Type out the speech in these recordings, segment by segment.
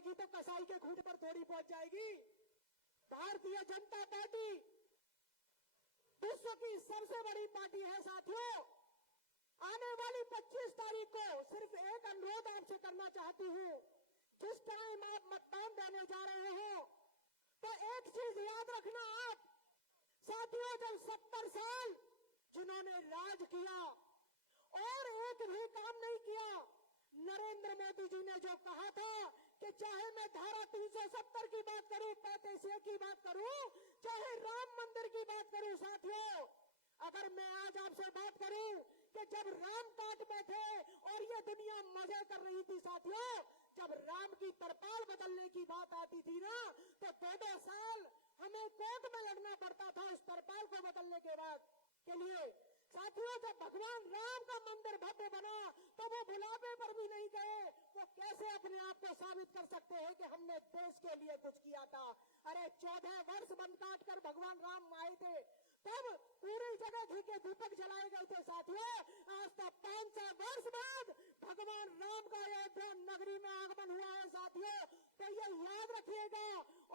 आएगी तो कसाई के खूंटे पर थोड़ी पहुंच जाएगी। भारतीय जनता पार्टी विश्व की सबसे बड़ी पार्टी है साथियों। आने वाली 25 तारीख को सिर्फ एक अनुरोध आपसे करना चाहती हूं। जिस टाइम आप मतदान देने जा रहे हो तो एक चीज याद रखना आप साथियों, जब 70 साल जिन्होंने राज किया और एक भी काम नहीं किया, नरेंद्र मोदी जी ने जो कहा था कि चाहे मैं धारा 370 की बात करूं, 35A की बात करूं, चाहे राम मंदिर की बात करूं साथियों, अगर मैं आज आपसे बात करूं कि जब राम काट में थे और ये दुनिया मजे कर रही थी साथियों, जब राम की तरपाल बदलने की बात आती थी ना, तो 2-2 साल हमें कोर्ट में लड़ना पड़ता था उस तरपाल को बदलने के बाद के लिए। साथियों, जब भगवान राम का मंदिर भव्य बना तो वो बुलावे पर भी नहीं गए। वो कैसे अपने आप को साबित कर सकते हैं कि हमने देश के लिए कुछ किया था? अरे 14 वर्ष बंद काट कर भगवान राम आए थे, तब पूरी जगह घी के दीपक जलाए गए थे साथियों। आज तक 500 वर्ष बाद भगवान राम का अयोध्या नगरी में आगमन हुआ है साथियों। तो ये याद रखिएगा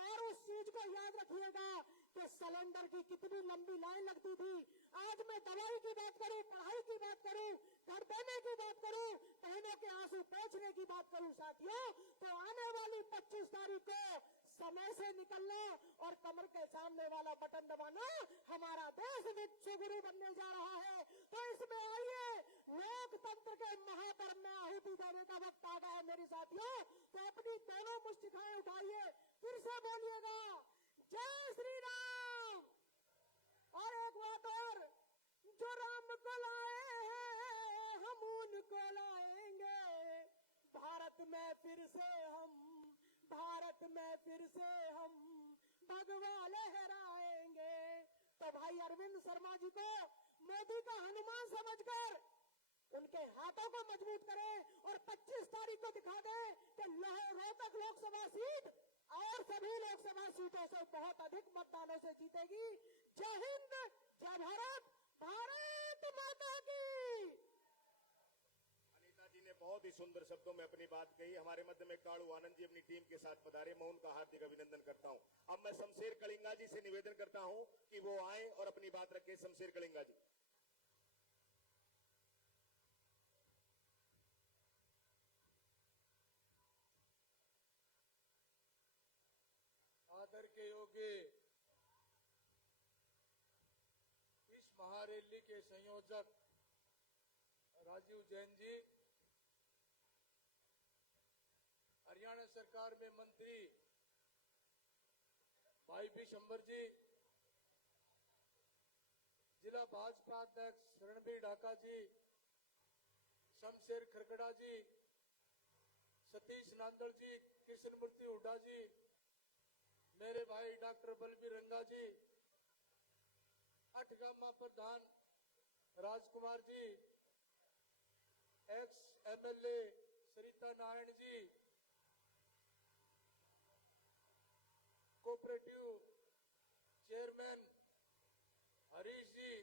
और उस चीज को याद रखिएगा कि सिलेंडर की कितनी लंबी लाइन लगती थी। आज मैं दवाई की बात करूं, पढ़ाई की बात करूं, घर देने की बात करूं, बहनों के आंसू पोंछने की बात करूं साथियों, तो आने वाली 25 तारीख को समय से निकलना और कमर के सामने वाला बटन दबाना, हमारा देश विश्व गुरु बनने जा रहा है। तो इसमें आइए, लोकतंत्र के महापर्व में आहुति देने का वक्त आ गया है मेरे साथियों। तो अपनी दोनों मुष्टिकाएं उठाइए, फिर से बोलिएगा जय श्री राम। और एक बात और, जो राम को लाए हैं हम उनको लाएंगे, भारत में फिर से हम, भारत में फिर से हम भगवा लहराएंगे। तो भाई अरविंद शर्मा जी को मोदी का हनुमान समझकर उनके हाथों को मजबूत करें और 25 तारीख को दिखा दें कि रोहतक लोकसभा सीट और सभी लोकसभा सीटों से बहुत अधिक मतदानों से जीतेगी। जय हिंद, जय भारत, भारत माता की। अनीता जी ने बहुत ही सुंदर शब्दों में अपनी बात कही। हमारे मध्य में कालू आनंद जी अपनी टीम के साथ पधारे, मैं उनका हार्दिक अभिनंदन करता हूं। अब मैं शमशेर कलिंगा जी से निवेदन करता हूं कि वो आए और अपनी बात रखें। शमशेर कलिंगा जी। आदर के योग्य इस महारैली के संयोजक राजीव जैन जी, हरियाणा सरकार में मंत्री भाई बिशंबर जी, जिला भाजपा अध्यक्ष रणबीर ढाका जी, शमशेर खरकड़ा जी, सतीश नांदड़ जी, कृष्णमूर्ति हुड्डा जी, मेरे भाई डॉक्टर बलबीर रंगा जी, अठगामा प्रधान राजकुमार जी, एक्स MLA सरिता नारायण जी, कोऑपरेटिव चेयरमैन हरीश जी,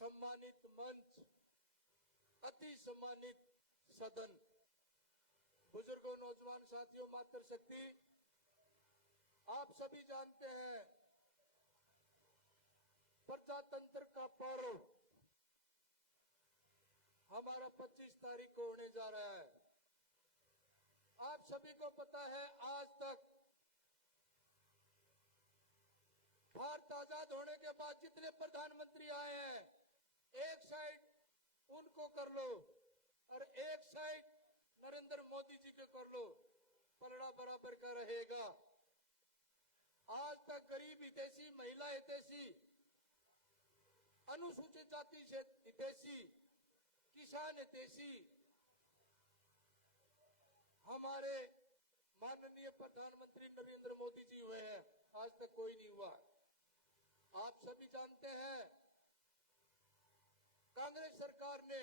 सम्मानित मंच, अति सम्मानित सदन, बुजुर्गों, नौजवान साथियों, मातृशक्ति, आप सभी जानते हैं प्रजातंत्र का पर्व हमारा 25 तारीख को होने जा रहा है। आप सभी को पता है, आज तक भारत आजाद होने के बाद जितने प्रधानमंत्री आए हैं, एक साइड उनको कर लो और एक साइड नरेंद्र मोदी जी के कर लो, पलड़ा बराबर का रहेगा। आज तक गरीब हितैषी, महिला हितैषी, अनुसूचित जाति हितैषी, किसान हितैषी हमारे माननीय प्रधानमंत्री नरेंद्र मोदी जी हुए हैं, आज तक कोई नहीं हुआ। आप सभी जानते हैं, कांग्रेस सरकार ने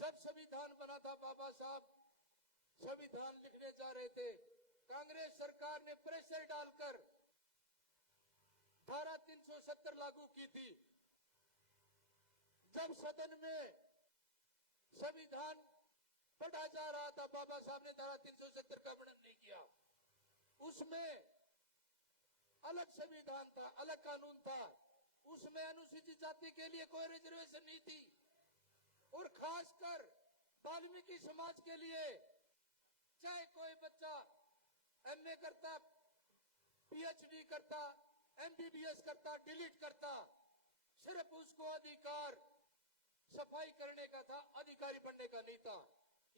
जब संविधान बना था, बाबा साहब संविधान लिखने जा रहे थे, कांग्रेस सरकार ने प्रेशर डालकर धारा 370 लागू की थी। जब सदन में संविधान पढ़ा जा रहा था, बाबा साहब ने धारा 370 का वर्णन नहीं किया। उसमें अलग संविधान था, अलग कानून था, उसमें अनुसूचित जाति के लिए कोई रिजर्वेशन नहीं थी। और खासकर वाल्मीकि समाज के लिए चाहे कोई बच्चा एमए करता, पीएचडी करता, एमबीबीएस करता, डिलीट करता, सिर्फ उसको अधिकार सफाई करने का था, अधिकारी बनने का नहीं था।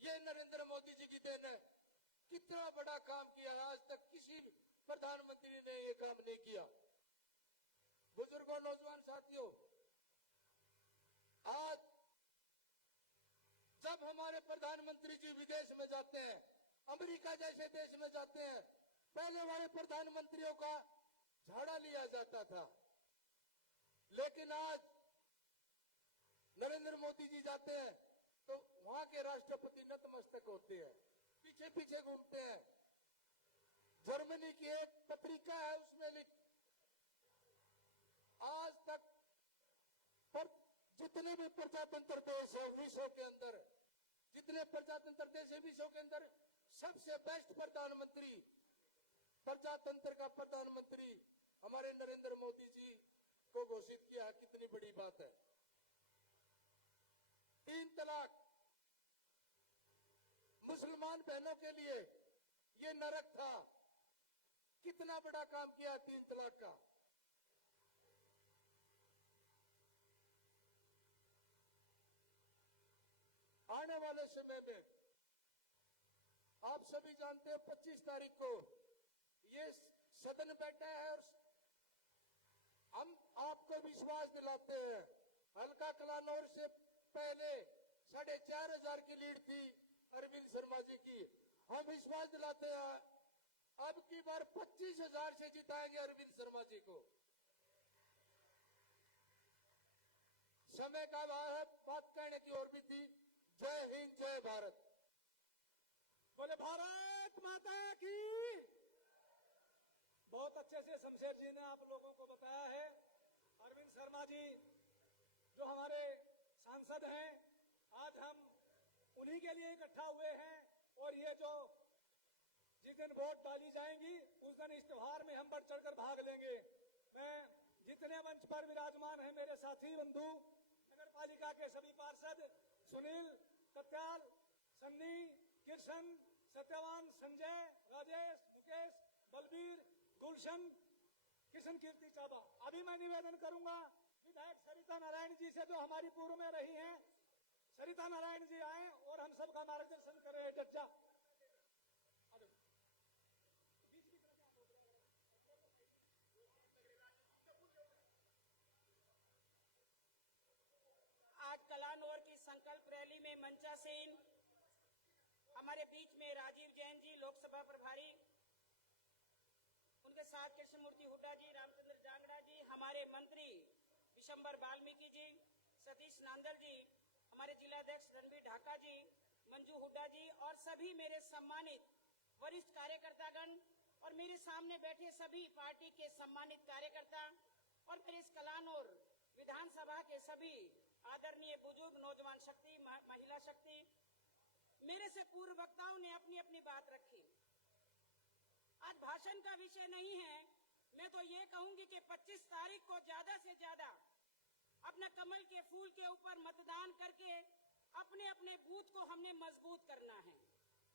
ये नरेंद्र मोदी जी की देन है। कितना बड़ा काम किया है, आज तक किसी प्रधानमंत्री ने ये काम नहीं किया। बुजुर्गों, नौजवान साथियों, आज जब हमारे प्रधानमंत्री जी विदेश में जाते हैं, अमेरिका जैसे देश में जाते हैं, पहले वाले प्रधानमंत्रियों का झाड़ा लिया जाता था, लेकिन आज नरेंद्र मोदी जी जाते हैं तो वहां के राष्ट्रपति नतमस्तक होते हैं, पीछे पीछे घूमते हैं। जर्मनी की एक पत्रिका है, उसमें आज तक पर जितने भी प्रजातंत्र देश है विश्व के अंदर, जितने प्रजातंत्र देश है विश्व के अंदर, सबसे बेस्ट प्रधानमंत्री, प्रजातंत्र का प्रधानमंत्री हमारे नरेंद्र मोदी जी को घोषित किया। कितनी बड़ी बात है। 3 तलाक मुसलमान बहनों के लिए ये नरक था। कितना बड़ा काम किया 3 तलाक का। आने वाले समय में आप सभी जानते हैं 25 तारीख को ये सदन बैठा है और हम आपको विश्वास दिलाते हैं, हल्का कलानौर से पहले 4,500 की लीड थी अरविंद शर्मा जी की। हम विश्वास दिलाते हैं अब की बार 25,000 से जिताएंगे अरविंद शर्मा जी को। समय का अभाव है, बात कहने की और भी थी। जय हिंद, जय भारत। बोले भारत माता की। बहुत अच्छे से शमशेर जी ने आप लोगों को बताया है। अरविंद शर्मा जी जो हमारे सांसद हैं, आज हम उन्हीं के लिए इकट्ठा हुए हैं और ये जो जिस दिन वोट डाली जाएंगी उस दिन इस त्योहार में हम बढ़ चढ़कर भाग लेंगे। मैं जितने मंच पर विराजमान हैं मेरे साथी बंधु, नगर पालिका के सभी पार्षद, सुनील, सत्याल, सन्नी, किशन, सत्यवान, संजय, राजेश, मुकेश, बलबीर, गुलशन, किशन कीर्ति चाबा, अभी मैं निवेदन करूंगा विधायक सरिता नारायण जी से जो हमारी पूर्व में रही हैं, सरिता नारायण जी आए और हम सबका मार्गदर्शन करें। जज्जा आज कलानौर की संकल्प रैली में मंचासीन हमारे बीच में राजीव जैन जी लोकसभा प्रभारी, उनके साथ कृष्णमूर्ति हुड्डा जी, रामचंद्र जांगड़ा जी, हमारे मंत्री विशंबर वाल्मीकि जी, सतीश नांदल जी, हमारे जिलाध्यक्ष रणवीर ढाका जी, मंजू हुड्डा जी और सभी मेरे सम्मानित वरिष्ठ कार्यकर्तागण और मेरे सामने बैठे सभी पार्टी के सम्मानित कार्यकर्ता और मेरे इस कलानौर विधानसभा के सभी आदरणीय बुजुर्ग, नौजवान शक्ति, महिला शक्ति, मेरे से पूर्व वक्ताओं ने अपनी अपनी बात रखी। आज भाषण का विषय नहीं है, मैं तो ये कहूंगी कि 25 तारीख को ज्यादा से ज्यादा अपना कमल के फूल के ऊपर मतदान करके अपने अपने बूथ को हमने मजबूत करना है,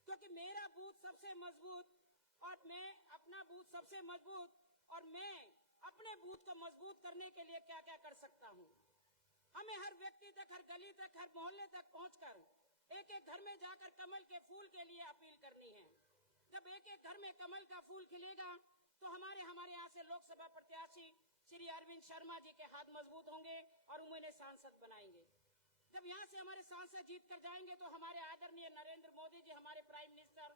क्योंकि मेरा बूथ सबसे मजबूत और मैं अपना बूथ सबसे मजबूत और मैं अपने बूथ को मजबूत करने के लिए क्या क्या कर सकता हूँ। हमें हर व्यक्ति तक, हर गली तक, हर मोहल्ले तक पहुंचकर एक एक घर में जाकर कमल के फूल के लिए अपील करनी है। जब एक एक घर में कमल का फूल खिलेगा तो हमारे यहाँ से लोकसभा प्रत्याशी श्री अरविंद शर्मा जी के हाथ मजबूत होंगे और उन्हें सांसद बनाएंगे। जब यहाँ से हमारे सांसद जीत कर जाएंगे तो हमारे आदरणीय नरेंद्र मोदी जी, हमारे प्राइम मिनिस्टर,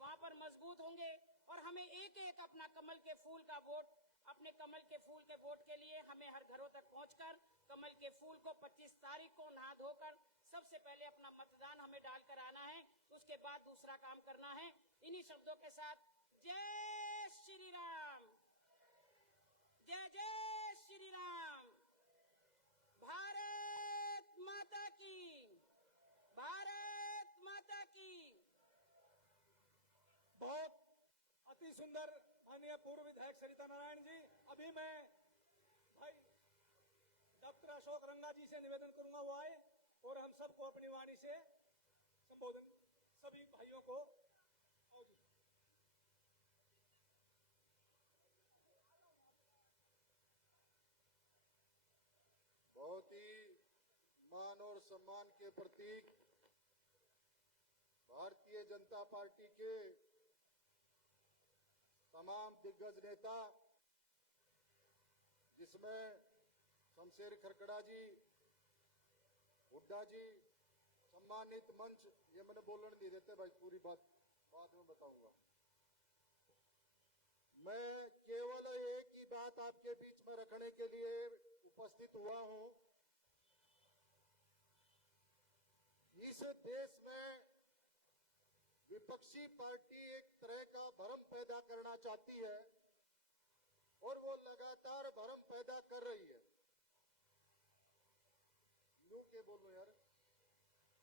वहां पर मजबूत होंगे और हमें एक एक अपना कमल के फूल का वोट, अपने कमल के फूल के वोट के लिए हमें हर घरों तक पहुंचकर कमल के फूल को 25 तारीख को नहा धोकर सबसे पहले अपना मतदान हमें डालकर आना है। उसके बाद दूसरा काम करना है। इन्हीं शब्दों के साथ जय श्री राम, जय जय श्री राम, भारत माता की, भारत माता सुंदर माननीय पूर्व विधायक सरिता नारायण जी, अभी मैं भाई डॉक्टर अशोक रंगा जी से निवेदन करूंगा वो आए और हम सबको अपनी वाणी से संबोधन, सभी भाइयों को। बहुत ही मान और सम्मान के प्रतीक भारतीय जनता पार्टी के तमाम दिग्गज नेता, जिसमें शमशेर खरकड़ा जी, हुड्डा जी, सम्मानित मंच, ये मैंने बोलने नहीं देते भाई, पूरी बात बाद में बताऊंगा। मैं केवल एक ही बात आपके बीच में रखने के लिए उपस्थित हुआ हूं। इस देश में विपक्षी पार्टी एक तरह का भ्रम पैदा करना चाहती है और वो लगातार भ्रम पैदा कर रही है। यूं के बोलो यार,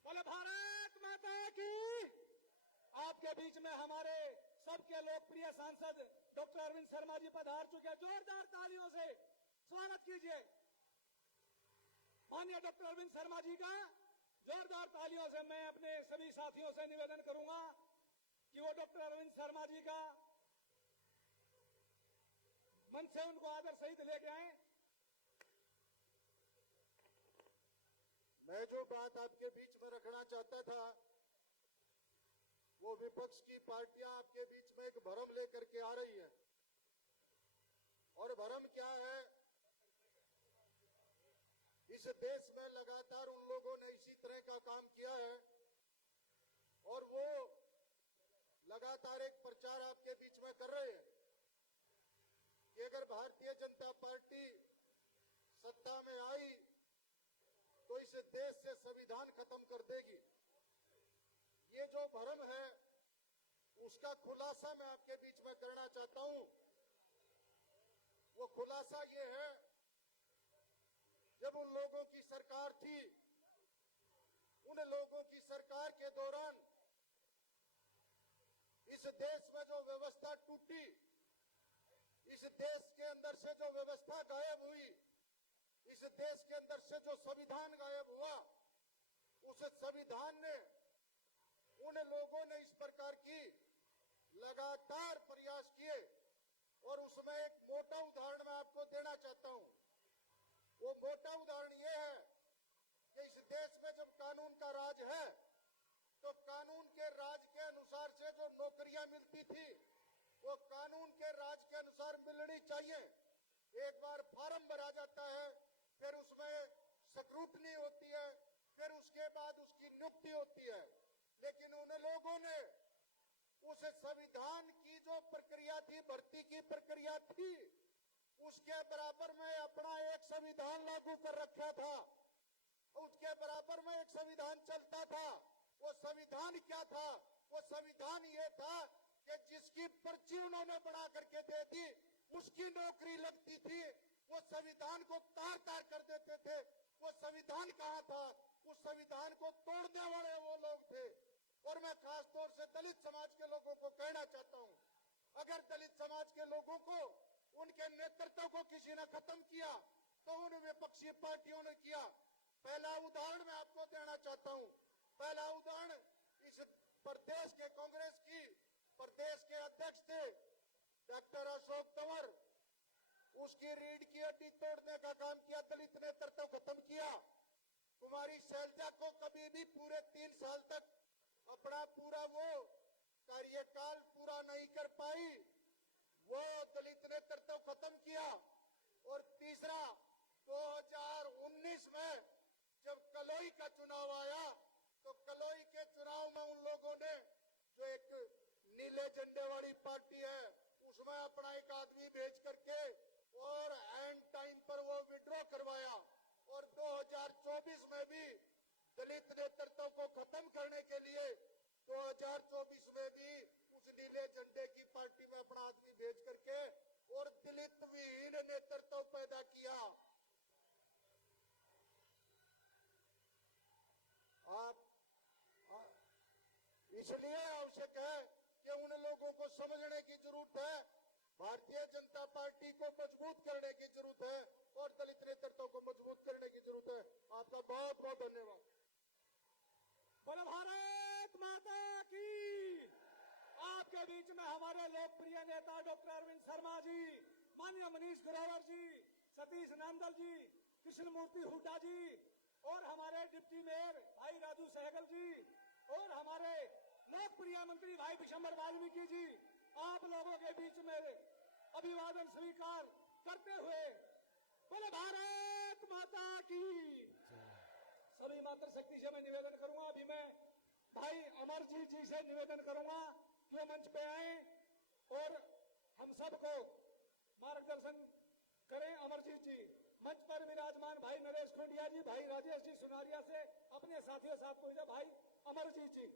बोले भारत माता की। आपके बीच में हमारे सबके लोकप्रिय सांसद डॉक्टर अरविंद शर्मा जी पधार चुके हैं। जोरदार तालियों से स्वागत कीजिए माननीय डॉक्टर अरविंद शर्मा जी का। जोरदार तालियों से मैं अपने सभी साथियों से निवेदन करूंगा कि वो डॉक्टर अरविंद शर्मा जी का मंच से उनको आदर सहित लेके आए। मैं जो बात आपके बीच में रखना चाहता था, वो विपक्ष की पार्टियां आपके बीच में एक भ्रम लेकर के आ रही है। और भ्रम क्या है? इस देश में लगातार उन लोगों ने इसी तरह का काम किया है और वो लगातार एक प्रचार आपके बीच में कर रहे हैं कि अगर भारतीय जनता पार्टी सत्ता में आई तो इस देश से संविधान खत्म कर देगी। ये जो भ्रम है उसका खुलासा मैं आपके बीच में करना चाहता हूं। वो खुलासा ये है, जब उन लोगों की सरकार थी, उन लोगों की सरकार के दौरान इस देश में जो व्यवस्था टूटी, इस देश के अंदर से जो व्यवस्था गायब हुई, इस देश के अंदर से जो संविधान गायब हुआ, उस संविधान ने उन लोगों ने इस प्रकार की लगातार प्रयास किए। और उसमें एक मोटा उदाहरण मैं आपको देना चाहता हूं। वो मोटा उदाहरण ये है कि इस देश में जब कानून का राज है तो कानून के राज के अनुसार से जो नौकरियां मिलती थी वो कानून के राज के अनुसार मिलनी चाहिए। एक बार फॉर्म भरा जाता है, फिर उसमें स्क्रूटनी होती है, फिर उसके बाद उसकी नियुक्ति होती है। लेकिन उन लोगों ने उस संविधान की जो प्रक्रिया थी, भर्ती की प्रक्रिया थी, उसके बराबर में अपना एक संविधान लागू कर रखा था। उसके बराबर में एक संविधान चलता था। वो संविधान क्या था? वो संविधान ये था कि जिसकी पर्ची उन्होंने बना करके दे दी उसकी नौकरी लगती थी। वो संविधान को तार तार कर देते थे। वो संविधान कहाँ था? उस संविधान को तोड़ने वाले वो लोग थे। और मैं खास तौर से दलित समाज के लोगों को कहना चाहता हूँ, अगर दलित समाज के लोगों को, उनके नेतृत्व को किसी ने खत्म किया तो उन विपक्षी पार्टियों ने किया। पहला उदाहरण मैं आपको देना चाहता हूँ। पहला उदाहरण इस प्रदेश के कांग्रेस की प्रदेश के अध्यक्ष थे डॉक्टर अशोक तंवर। उसकी रीढ़ की हड्डी तोड़ने का काम किया, दलित नेतृत्व खत्म किया। कुमारी शैलजा को कभी भी पूरे 3 साल तक अपना पूरा वो कार्यकाल पूरा नहीं कर पाई, वो दलित नेतृत्व खत्म किया। और तीसरा, 2019 में जब कलोई का चुनाव आया तो कलोई के चुनाव में उन लोगों ने, जो एक नीले झंडे वाली पार्टी है, उसमें अपना एक आदमी भेज करके और एंड टाइम पर वो विड्रॉ करवाया। और 2024 में भी दलित नेतृत्व को खत्म करने के लिए 2024 में भी उस नीले झंडे की पार्टी में अपना आदमी भेज करके और दलित विहीन नेतृत्व पैदा किया। इसलिए आवश्यक है कि उन लोगों को समझने की जरूरत है, भारतीय जनता पार्टी को मजबूत करने की जरूरत है और दलित नेतृत्व को मजबूत करने की जरूरत है। आपका बहुत बहुत धन्यवाद। बोलो भारत माता की। आपके बीच में हमारे लोकप्रिय नेता डॉक्टर अरविंद शर्मा जी, माननीय मनीष ग्रोवर जी, सतीश नांदल जी, कृष्णमूर्ति हुड्डा जी और हमारे डिप्टी मेयर भाई राजू सहगल जी और हमारे लोकप्रिय मंत्री भाई विशंबर वाल्मीकि जी, आप लोगों के बीच में अभिवादन स्वीकार करते हुए बोले भारत माता की। सभी मातृ शक्ति से मैं निवेदन करूंगा, अभी मैं भाई अमरजीत जी से निवेदन करूंगा कि वो मंच पे आए और हम सबको मार्गदर्शन करें। अमरजीत जी मंच पर विराजमान भाई नरेश खोंडिया जी, भाई राजेश जी सुनारिया से अपने साथियों साथ को भाई अमरजीत जी।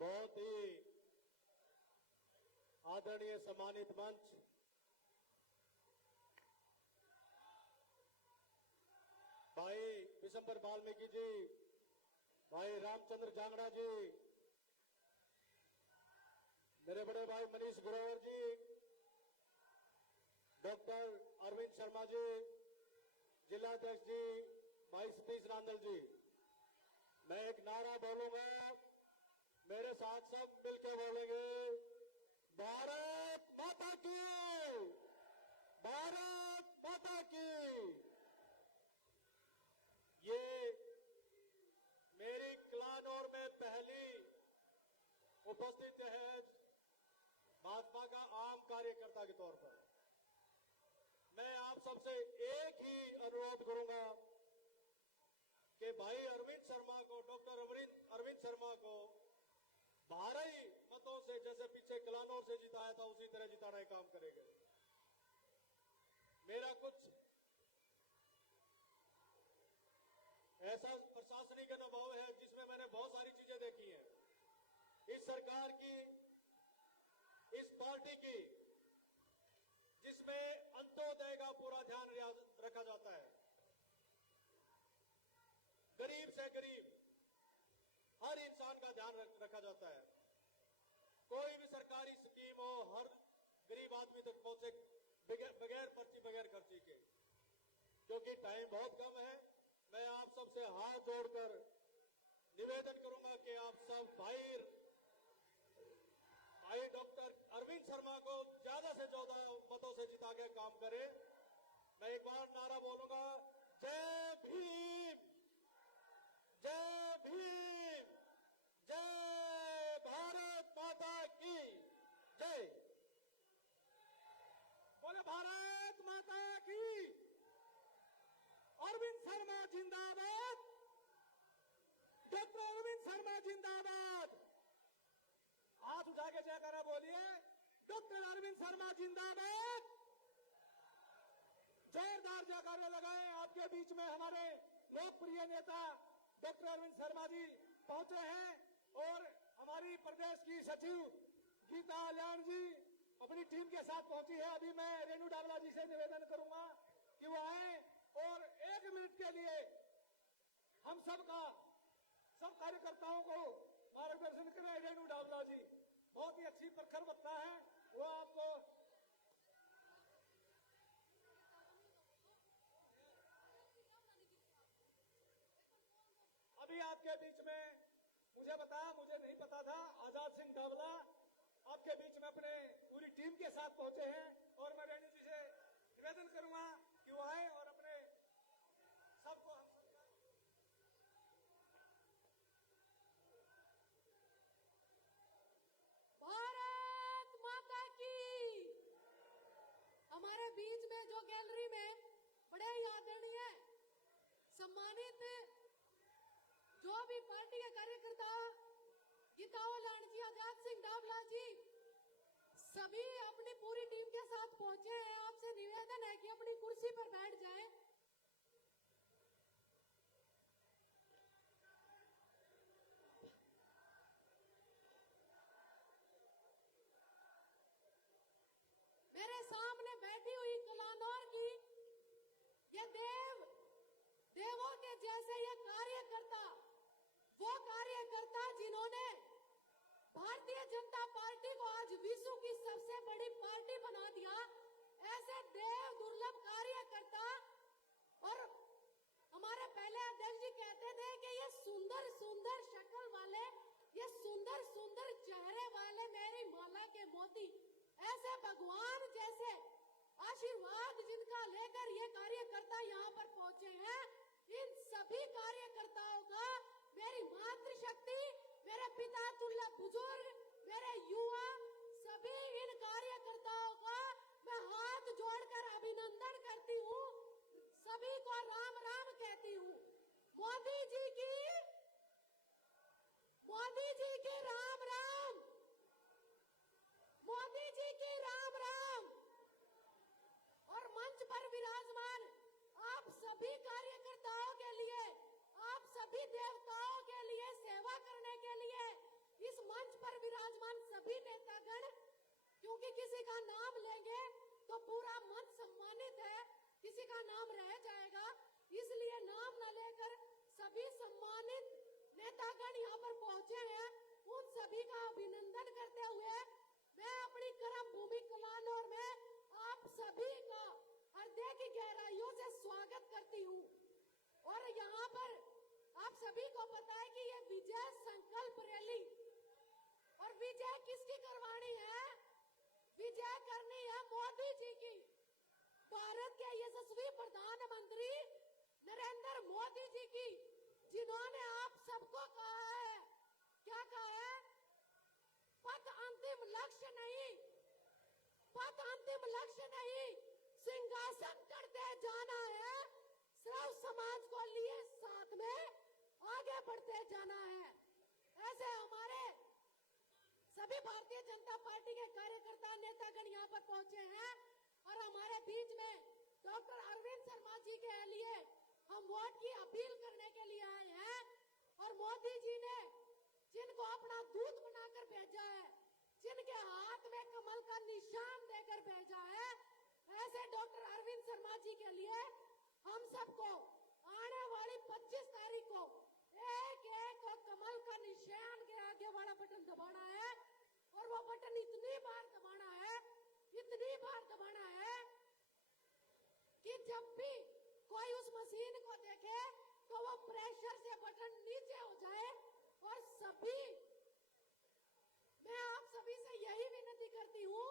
बहुत ही आदरणीय सम्मानित मंच, भाई विशंबर वाल्मीकि जी, भाई रामचंद्र जांगड़ा जी, मेरे बड़े भाई मनीष ग्रोवर जी, डॉक्टर अरविंद शर्मा जी, जिलाध्यक्ष जी भाई सतीश नांदल जी, मैं एक नारा बोलूंगा, मेरे साथ सब मिलकर बोलेंगे, भारत माता की, भारत माता की। ये मेरी क्लानौर में पहली उपस्थित है भाजपा का आम कार्यकर्ता के तौर पर। मैं आप सबसे एक ही अनुरोध करूंगा कि भाई अरविंद शर्मा को, डॉक्टर अरविंद शर्मा को भारी मतों से, जैसे पीछे कलानौर से जिताया था उसी तरह जिताना ही काम करेंगे। मेरा कुछ ऐसा प्रशासनिक अनुभव है जिसमें मैंने बहुत सारी चीजें देखी हैं इस सरकार की, इस पार्टी की, जिसमें अंत्योदय का पूरा ध्यान रखा जाता है, गरीब से गरीब हर इंसान का ध्यान रखा जाता है। कोई भी सरकारी स्कीम हो हर गरीब आदमी तक पहुंचे बगैर पर्ची, बगैर खर्ची के। क्योंकि टाइम बहुत कम है, मैं आप सबसे हाथ जोड़कर निवेदन करूंगा कि आप सब भाई डॉक्टर अरविंद शर्मा को ज्यादा से ज्यादा मतों से जिता के काम करें। मैं एक बार नारा बोलूंगा, जय भीम, जय भीम, जय भारत माता की जय। बोले भारत माता की। अरविंद शर्मा जिंदाबाद, डॉक्टर अरविंद शर्मा जिंदाबाद। हाथ उठा के जयकारा बोलिए, डॉक्टर अरविंद शर्मा जिंदाबाद। जोरदार जयकारे लगाएं। आपके बीच में हमारे लोकप्रिय नेता डॉक्टर अरविंद शर्मा जी पहुंचे हैं और हमारी प्रदेश की सचिव गीता आल्यान जी अपनी टीम के साथ पहुंची है। अभी मैं रेणु डावला जी से निवेदन करूंगा कि वो आए और 1 मिनट के लिए हम सब कार्यकर्ताओं को मार्गदर्शन करें। रेणु डावला जी बहुत ही अच्छी प्रखर वक्ता है, वो आपको अभी आपके बीच में मुझे नहीं पता था, आजाद सिंह डावला आपके बीच में अपने पूरी टीम के साथ पहुंचे हैं और मैं रेणु जी से निवेदन करूंगा कि वो आए और अपने सबको भारत माता की। हमारे बीच में जो गैलरी में बड़े ही आदरणीय सम्मानित जो भी पार्टी के कार्यकर्ता गीता आल्यान जी, आजाद सिंह डावला जी, सभी अपनी पूरी टीम के साथ पहुंचे हैं। आपसे निवेदन है कि अपनी कुर्सी पर बैठ जाएं। मेरे सामने बैठी हुई कलानौर की ये देवों के जैसे ये कार्यकर्ता जनता पार्टी को आज विश्व की सबसे बड़ी पार्टी बना दिया। ऐसे देव दुर्लभ कार्यकर्ता, और हमारे पहले अध्यक्ष जी कहते थे कि ये सुंदर सुंदर शक्ल वाले, ये सुंदर सुंदर चेहरे वाले मेरी माला के मोती, ऐसे भगवान जैसे आशीर्वाद जिनका लेकर ये कार्यकर्ता यहाँ पर पहुंचे हैं, इन सभी कार्यकर्ताओं का, मेरी मातृशक्ति, मेरे पिता तुल्य बुजुर्ग, मेरे युवा, सभी इन कार्यकर्ताओं का मैं हाथ जोड़कर अभिनंदन करती हूँ। सभी को राम राम कहती हूँ। मोदी जी की राम राम, मोदी जी की राम राम। और मंच पर विराजमान आप सभी कार्यकर्ताओं के लिए, आप सभी देवताओं के लिए सेवा करने के लिए, इस मंच पर विराजमान सभी नेतागण, क्योंकि किसी का नाम लेंगे तो पूरा मंच सम्मानित है, किसी का नाम रह जाएगा, इसलिए नाम न लेकर सभी सम्मानित नेतागण यहाँ पर पहुंचे हैं। उन सभी का अभिनंदन करते हुए मैं अपनी कर्म भूमि कलानौर में आप सभी का हृदय की गहराइयों से स्वागत करती हूँ। और यहाँ पर आप सभी को पता है कि ये विजय संकल्प रैली, और विजय किसकी करवानी है? विजय करनी है मोदी जी की, भारत के यशस्वी प्रधानमंत्री नरेंद्र मोदी जी की, जिन्होंने आप सबको कहा है, क्या कहा है? पथ अंतिम लक्ष्य नहीं, पथ अंतिम लक्ष्य नहीं, सिंहासन करते जाना है, सर्व समाज को लिए साथ में आगे बढ़ते जाना है। ऐसे हमारे सभी भारतीय जनता पार्टी के कार्यकर्ता नेतागण यहाँ पर पहुंचे हैं, और हमारे बीच में डॉक्टर अरविंद शर्मा जी के लिए हम वोट की अपील करने के लिए आए हैं। और मोदी जी ने जिनको अपना दूत बनाकर भेजा है, जिनके हाथ में कमल का निशान देकर भेजा है, ऐसे डॉक्टर अरविंद शर्मा जी के लिए हम सबको आने वाली 25 तारीख को एक एक को कमल का निशान के आगे वाला बटन दबाना है, और वो बटन इतनी बार दबाना है, इतनी बार दबाना है कि जब भी कोई उस मशीन को देखे तो वो प्रेशर से बटन नीचे हो जाए। और सभी, मैं आप सभी से यही विनती करती हूँ,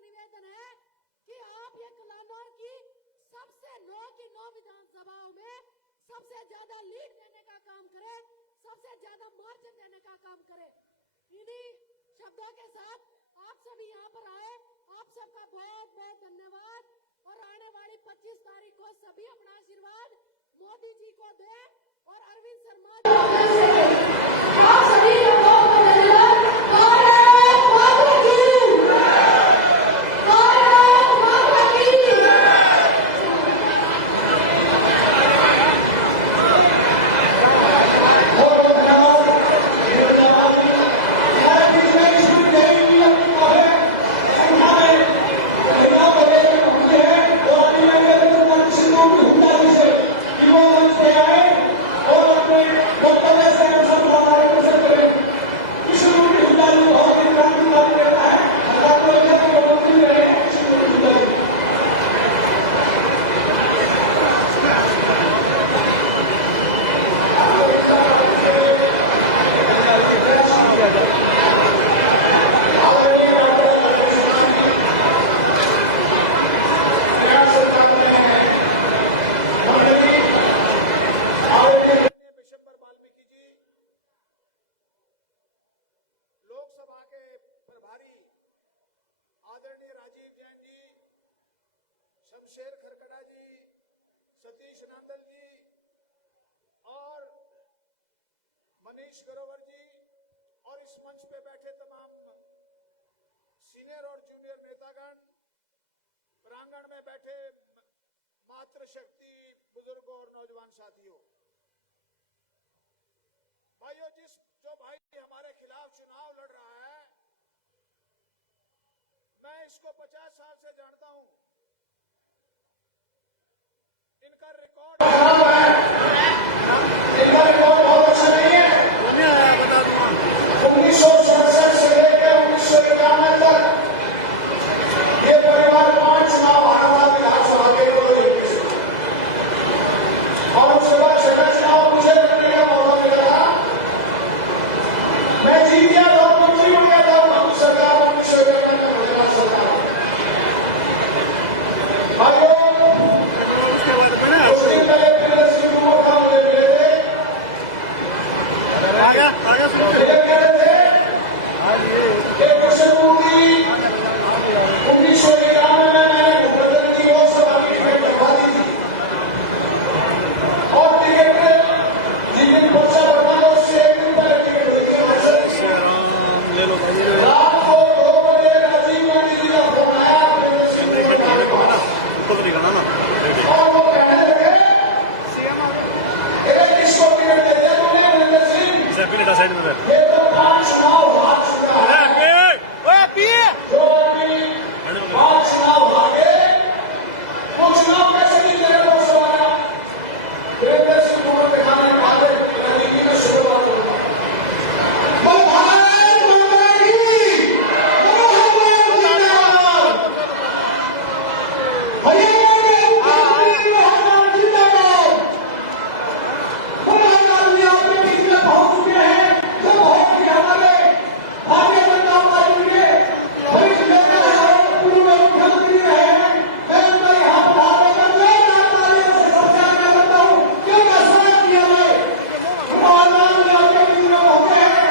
निवेदन है कि आप ये कलानौर की सबसे 9 विधानसभाओं में सबसे ज्यादा लीड देने का काम करें, सबसे ज्यादा मार्जिन देने का काम करें। इन्हीं शब्दों के साथ आप सभी यहाँ पर आए, आप सबका बहुत बहुत धन्यवाद। और आने वाली 25 तारीख को सभी अपना आशीर्वाद मोदी जी को दें, और अरविंद शर्मा शमशेर खरकड़ा जी, सतीश नांदल जी और मनीष ग्रोवर जी, और इस मंच पे बैठे तमाम सीनियर और जूनियर नेतागण, प्रांगण में बैठे मातृशक्ति बुजुर्गों और नौजवान साथियों, भाइयों, जो भाई हमारे खिलाफ चुनाव लड़ रहा है, मैं इसको 50 साल से जानता हूं। मेरा रिकॉर्ड बहुत अच्छा नहीं है। 1967 से लेकर 1991 तक ये परिवार 5 चुनाव हारा विधानसभा के लिए और उसके बाद 6 चुनाव मुझे लड़ने का मौका मिला था। मैं जीत गया था, मंत्री हो गया था सरकार 1991 में गुजरात सरकार। भाइयों, उस दिन पहले सिंह मुझे मिले थे, मुझे कह रहे थे कि कृष्णमूर्ति 1991 में मैंने भूपेंद्र की लोकसभा की टिकट करवा दी थी और टिकट जिस दिन पर्चा बढ़ा था उससे एक दिन पहले टिकट हुई थी। रात को 2 बजे राजीव गांधी जी का फोन आया भूपेंद्र सिंह के पास और वो कहने लगे किसको टिकट दे दिया तुमने भूपेंद्र सिंह, ये तो 5 चुनाव हार चुका है। जो आदमी 5 चुनाव हारे वो चुनाव कैसे जीतेगा लोकसभा का? भूपेंद्र सिंह को दिखाने के बाद रणनीति में शुरुआत होगा। भारत माता की हरियाणा में मुख्यमंत्री जिंदाबाद। प्रधानमंत्री आपके बीच में पहुंच चुके हैं जो बहुत ही हमारे भारतीय जनता पार्टी के वरिष्ठ नेता हैं और पूर्व मुख्यमंत्री रहे हैं। मैं उनका यहाँ पर आगे कर जोरदार तालियों से सम्मान करता हूँ कि उनका स्वागत किया जाए। प्रधानमंत्री आपके बीच में होते हैं,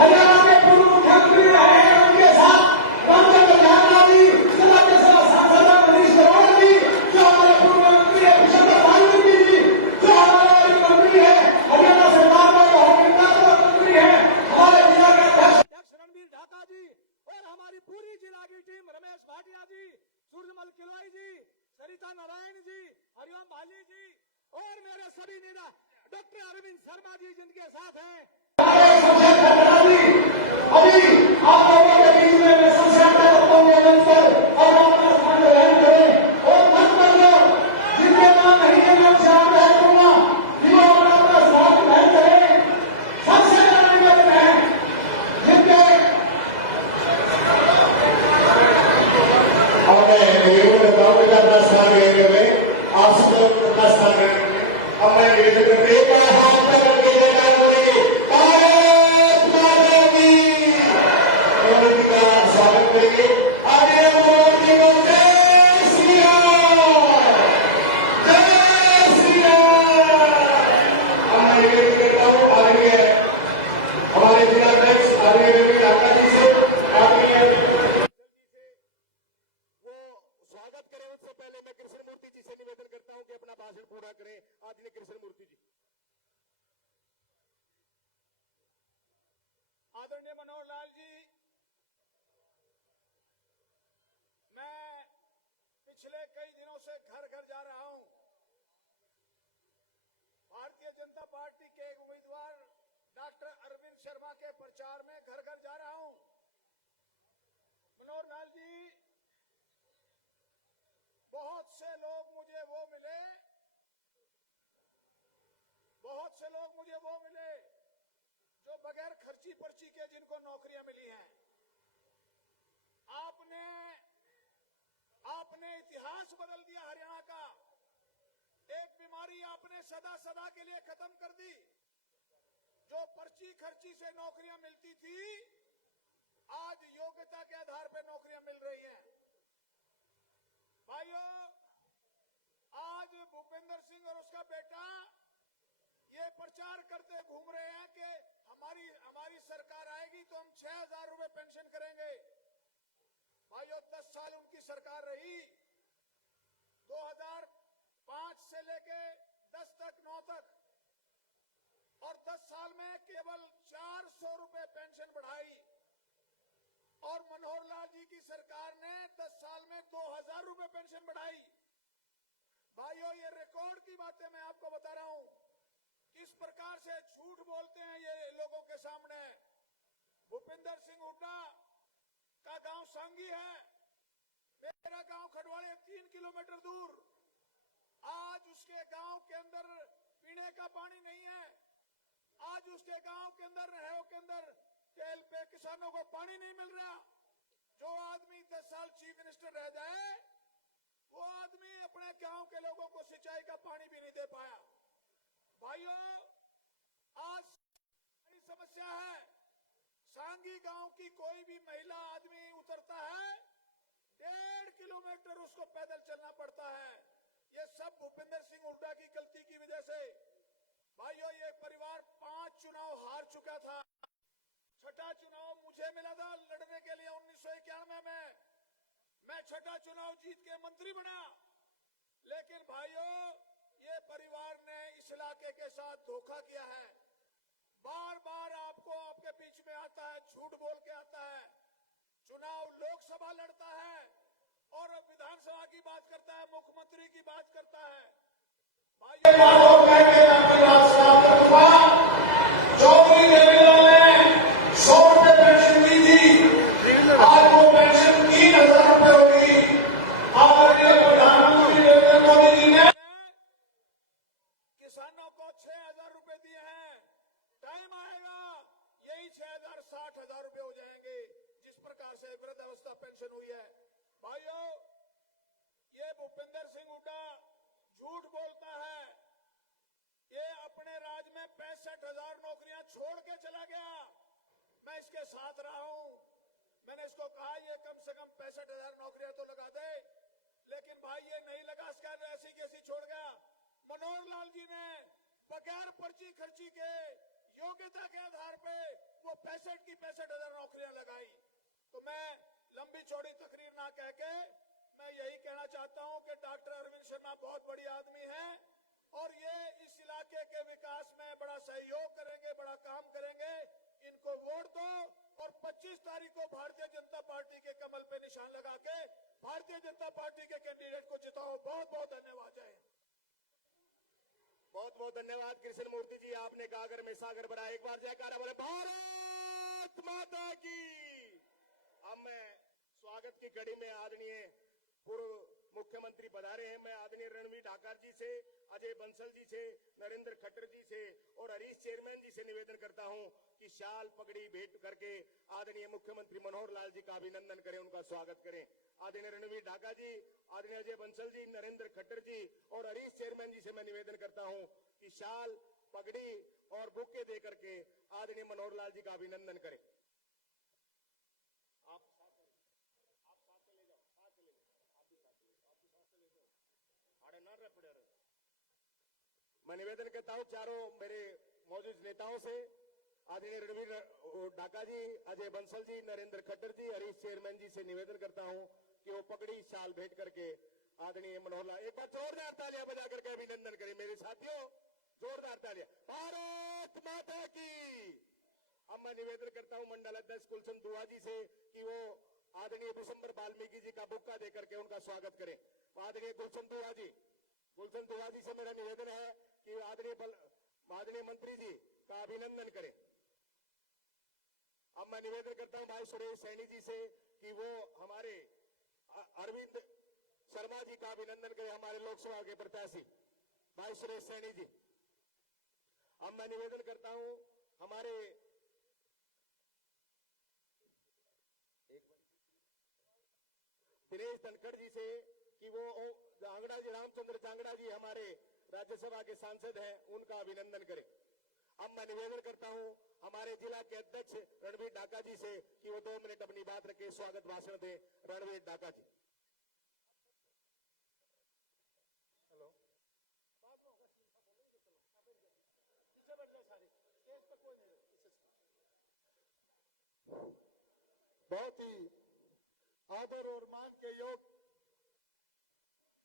हरियाणा के पूर्व मुख्यमंत्री रहे हैं, उनके साथ रामचंद्र झांगड़ा जी, राज्यसभा सांसद मनीष अरोड़ा जी, जो हमारे पूर्व मंत्री है विशंबर वाल्मीकि जी, जो हमारे मंत्री है हरियाणा सरकार में बहुत मंत्री है हमारे जिला के अध्यक्ष रणबीर ढाका जी और हमारी पूरी जिला की टीम, रमेश भाटिया जी, सूर्यमल किलवाई जी, सरिता नारायण जी, हरिओम भाली जी और मेरे सभी नेता डॉक्टर अरविंद शर्मा जी जिनके साथ हैं। अभी आप लोगों के बीच में मैं सबसे आगे रखूं के मंच पर और आप अपना स्थान ग्रहण करें और मत बदलो। जिनके नाम नहीं है मैं उसे आगे रखूंगा कि वो अपना स्थान ग्रहण करें। सबसे बड़ा निवेदन है जिनके हमने निवेदन बताओ कि अपना स्थान ग्रहण करें, आप सब लोग अपना स्थान ग्रहण करें। अब मैं निवेदन करते हैं हाथ पकड़ के जयकार करें भारत माता की। मोदी का स्वागत करेंगे। आगे मोदी को जय श्री राम, जय श्री राम। अब मैं निवेदन करता हूँ आदरणीय हमारे जिला अध्यक्ष आदरणीय रवि ढाका जी से आदरणीय वो स्वागत करें। उससे पहले मैं कृष्णमूर्ति जी से निवेदन करता हूं कि अपना भाषण पूरा करें। आदरणीय कृष्णमूर्ति जी। आदरणीय मनोहर लाल जी, मैं पिछले कई दिनों से घर घर जा रहा हूं। भारतीय जनता पार्टी के एक उम्मीदवार डॉक्टर अरविंद शर्मा के प्रचार में घर घर जा रहा हूं। मनोहर लाल जी, बहुत से लोग मुझे वो मिले जो बगैर खर्ची पर्ची के जिनको नौकरियां मिली हैं। आपने इतिहास बदल दिया हरियाणा का। एक बीमारी आपने सदा सदा के लिए खत्म कर दी। जो पर्ची खर्ची से नौकरियां मिलती थी, आज योग्यता के आधार पर नौकरियां मिल रही हैं। भाइयों, आज भूपेंद्र सिंह और उसका बेटा ये प्रचार करते घूम रहे हैं कि हमारी सरकार आएगी तो हम 6,000 रुपए पेंशन करेंगे। भाइयों, 10 साल उनकी सरकार रही, 2005 से लेके 10 तक 9 तक, और 10 साल में केवल 400 रुपए पेंशन बढ़ाई। और मनोहर लाल जी की सरकार ने 10 साल में 2,000 रुपए पेंशन बढ़ाई। भाइयों, ये रिकॉर्ड की बातें मैं आपको बता रहा हूं। किस प्रकार से झूठ बोलते हैं ये लोगों के सामने। भूपेंद्र सिंह हुड्डा का गांव सांगी है, मेरा गांव खडवाड़े 3 किलोमीटर दूर। आज उसके गांव के अंदर पीने का पानी नहीं है। आज उसके गांव के अंदर, नहरों के अंदर केल पे किसानों को पानी नहीं मिल रहा। जो आदमी 10 साल चीफ मिनिस्टर रह जाए, वो आदमी अपने गांव के लोगों को सिंचाई का पानी भी नहीं दे पाया। भाइयों, आज बड़ी समस्या है। सांगी गांव की कोई भी महिला आदमी उतरता है, 1.5 किलोमीटर उसको पैदल चलना पड़ता है। ये सब भूपेंद्र सिंह हुड्डा की गलती की वजह से। भाइयों, ये परिवार 5 चुनाव हार चुका था। छठा चुनाव मुझे मिला था लड़ने के लिए 1991 में। मैं छठा चुनाव जीत के मंत्री बना। लेकिन भाइयों, ये परिवार ने इस इलाके के साथ धोखा किया है। बार बार आपको आपके बीच में आता है, झूठ बोल के आता है। चुनाव लोकसभा लड़ता है और विधानसभा की बात करता है, मुख्यमंत्री की बात करता है। किसानों को 6,000 रुपए दिए हैं। टाइम आएगा, यही 6,000 60,000 रुपए हो जाएंगे, जिस प्रकार से वृद्धावस्था पेंशन हुई है। भाइयों, ये भूपेंद्र सिंह हुड्डा झूठ बोलता है। ये अपने राज में 65,000 नौकरियां छोड़ के चला गया। मैं इसके साथ रहा हूं। मैंने इसको कहा, ये कम से कम 65,000 नौकरियां तो लगा दे। लेकिन भाई, ये नहीं लगा, ऐसी कैसी छोड़ गया। मनोहर लाल जी ने बगैर पर्ची खर्ची के योग्यता के आधार पे वो 65,000 नौकरियां लगाई। तो मैं लंबी चौड़ी तकरीर ना कह के मैं यही कहना चाहता हूं कि डॉक्टर अरविंद शर्मा बहुत बड़ी आदमी है और ये इस इलाके के विकास में बड़ा सहयोग करेंगे, बड़ा काम करेंगे। इनको वोट दो और 25 तारीख को भारतीय जनता पार्टी के कमल पे निशान लगा के भारतीय जनता पार्टी के कैंडिडेट को जिताओ। बहुत बहुत धन्यवाद। जय हिंद। बहुत बहुत धन्यवाद कृष्ण मूर्ति जी। आपने गागर में सागर भरा। एक बार जयकारा बोले भारत माता की। अब मैं स्वागत की कड़ी में आदरणीय पूर्व मुख्यमंत्री पधारे हैं। मैं आदरणीय रणवीर ढाका जी से, अजय बंसल जी से, नरेंद्र खट्टर जी से और हरीश चेयरमैन जी से निवेदन करता हूं कि शाल पगड़ी भेंट करके आदरणीय मुख्यमंत्री मनोहर लाल जी का अभिनंदन करें, उनका स्वागत करें। आदरणीय रणवीर ढाका जी, आदरणीय अजय बंसल जी, नरेंद्र खट्टर जी और हरीश चेयरमैन जी से मैं निवेदन करता हूं कि शाल पगड़ी और बुके दे करके आदरणीय मनोहर लाल जी का अभिनंदन करें। मैं निवेदन करता हूं चारों मेरे मौजूद नेताओं से, आदरणीय रणवीर ढाका जी, अजय बंसल जी, नरेंद्र खट्टर जी, हरीश चेयरमैन जी से निवेदन करता हूं कि वो पगड़ी शाल भेंट करके आदरणीय मनोहर लाल, एक बार जोरदार तालियां बजा करके अभिनंदन करें मेरे साथियों, जोरदार तालियां। भारत माता की। अब मैं निवेदन करता हूं मंडल अध्यक्ष गुलशन दुआ जी से कि वो आदरणीय विशंबर वाल्मीकि जी का बुक्का देकर के उनका स्वागत करें। आदरणीय गुलशन दुआ जी से मेरा निवेदन है कि आदरणीय मंत्री जी का अभिनंदन करें। अब मैं निवेदन करता हूं भाई सुरेश सैनी जी से कि वो हमारे अरविंद शर्मा जी का अभिनंदन करें, हमारे लोकसभा के प्रत्याशी भाई सुरेश सैनी जी। अब मैं निवेदन करता हूं हमारे दिनेश धनखड़ जी से कि वो जांगड़ा जी, रामचंद्र जांगड़ा जी हमारे राज्यसभा के सांसद हैं, उनका अभिनंदन करें। अब मैं निवेदन करता हूं हमारे जिला के अध्यक्ष रणवीर ढाका जी से कि वो 2 मिनट अपनी बात रखे, स्वागत भाषण दें। रणवीर ढाका जी। हेलो, बहुत ही आदर और मान के योग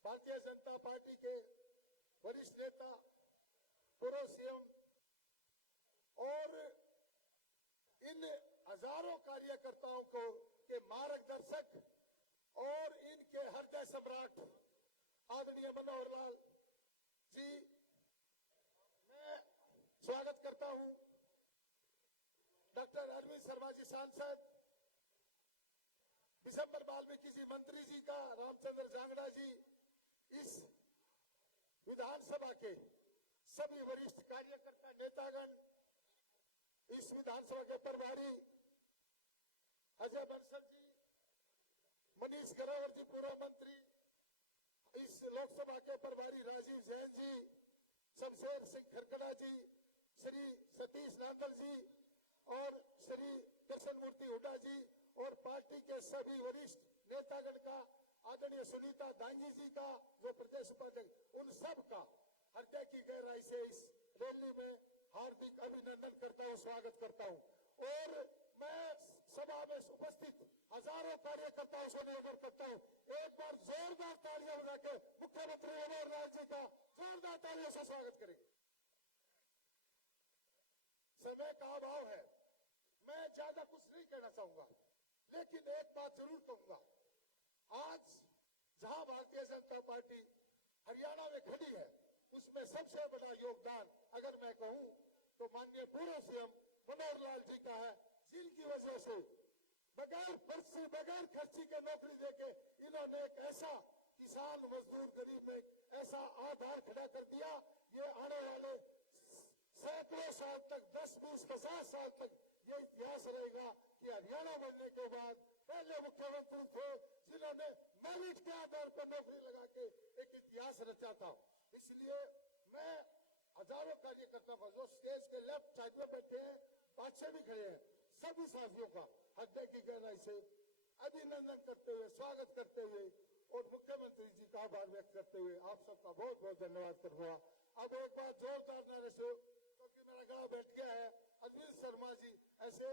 भारतीय जनता पार्टी के वरिष्ठ नेता, पूर्व सीएम और इन हजारों कार्यकर्ताओं को के मार्गदर्शक और इनके हृदय सम्राट आदरणीय मनोहर लाल जी, मैं स्वागत करता हूं। डॉक्टर अरविंद शर्मा जी सांसद, विशंबर वाल्मीकि जी मंत्री जी का, रामचंद्र जांगड़ा जी इस विधानसभा के सभी वरिष्ठ कार्यकर्ता नेतागण, इस विधानसभा के प्रभारी अजय बंसल जी, मनीष ग्रोवर जी पूर्व मंत्री, इस लोकसभा के प्रभारी राजीव जैन जी, शमशेर सिंह खरकड़ा जी, श्री सतीश नांदल जी और श्री दर्शन मूर्ति हुड्डा जी और पार्टी के सभी वरिष्ठ नेतागण का, आदरणीय सुनीता दांगी जी का जो प्रदेश उपाध्यक्ष, उन सब का हृदय की गहराई से इस रैली में हार्दिक अभिनंदन करता हूं, स्वागत करता हूं। और मैं सभा में उपस्थित हजारों कार्यकर्ताओं से निवेदन करता हूं, एक बार जोरदार तालियां बजा के मुख्यमंत्री मनोहर लाल जी का जोरदार तालियों से स्वागत करेंगे। समय का अभाव है, मैं ज्यादा कुछ नहीं कहना चाहूंगा, लेकिन एक बात जरूर कहूंगा। आज जहां भारतीय जनता पार्टी हरियाणा में खड़ी है, उसमें सबसे बड़ा योगदान अगर मैं कहूं तो माननीय पूर्व सीएम मनोहर लाल जी का है, जिनकी वजह से बगैर खर्ची के नौकरी देके इन्होंने एक ऐसा किसान मजदूर गरीब में ऐसा आधार खड़ा कर दिया। ये आने वाले सैकड़ों साल तक, 10, 20, 50 साल तक ये इतिहास रहेगा कि हरियाणा बनने के बाद पहले मुख्यमंत्री थे जिन्होंने मेरिट के आधार पर नौकरी लगा के एक इतिहास रचा था। इसलिए मैं हजारों कार्यकर्ताओं का जो स्टेज के लेफ्ट साइड में बैठे हैं, पाछे भी खड़े हैं, सभी साथियों का हृदय की गहराई से अभिनंदन करते हुए, स्वागत करते हुए और मुख्यमंत्री जी का आभार व्यक्त करते हुए आप सबका बहुत बहुत धन्यवाद करूंगा। अब एक बार जोरदार नारे से, क्योंकि मेरा गला बैठ गया है, अरविंद शर्मा जी ऐसे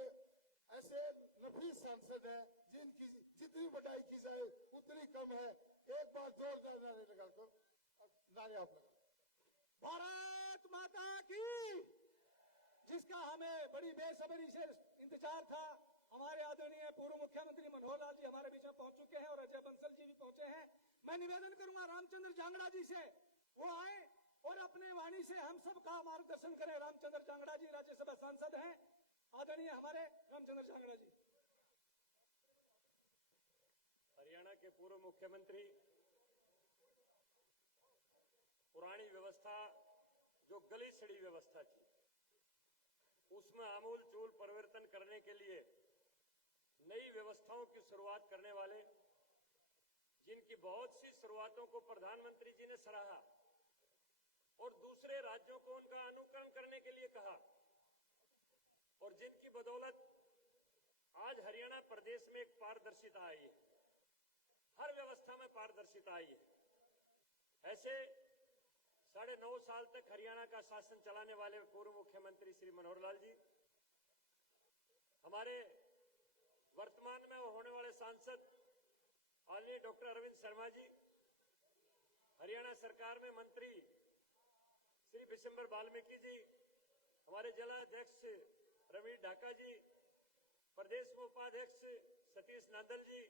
नफीस सांसद है जिनकी जितनी बड़ाई की जाए उतनी कम है। एक बार जोरदार नारे लगाकर नारे आप लगा। भारत माता की, जिसका हमें बड़ी बेसब्री से इंतजार था। हमारे आदरणीय पूर्व मुख्यमंत्री मनोहर लाल जी हमारे बीच में पहुंच चुके हैं और अजय बंसल जी भी पहुंचे हैं। मैं निवेदन करूंगा रामचंद्र जांगड़ा जी से, वो आए और अपने वाणी से हम सब का मार्गदर्शन करें। रामचंद्र जांगड़ा जी राज्यसभा सांसद हैं, आदरणीय हमारे रामचंद्र जांगड़ा जी। हरियाणा के पूर्व मुख्यमंत्री, पुरानी व्यवस्था जो गली सड़ी व्यवस्था थी, उसमें आमूल चूल परिवर्तन करने के लिए नई व्यवस्थाओं की शुरुआत करने वाले, जिनकी बहुत सी शुरुआतों को प्रधानमंत्री जी ने सराहा और दूसरे राज्यों को उनका अनुकरण करने के लिए कहा, और जिनकी बदौलत आज हरियाणा प्रदेश में एक पारदर्शिता आई है, हर व्यवस्था में पारदर्शिता आई है। ऐसे 9.5 साल तक हरियाणा का शासन चलाने वाले पूर्व मुख्यमंत्री श्री मनोहर लाल जी, हमारे वर्तमान में होने वाले सांसद आदरणीय डॉक्टर अरविंद शर्मा जी, हरियाणा सरकार में मंत्री श्री विशंबर वाल्मीकि जी, हमारे जिला अध्यक्ष रवीर ढाका जी, प्रदेश में उपाध्यक्ष सतीश नांदल जी,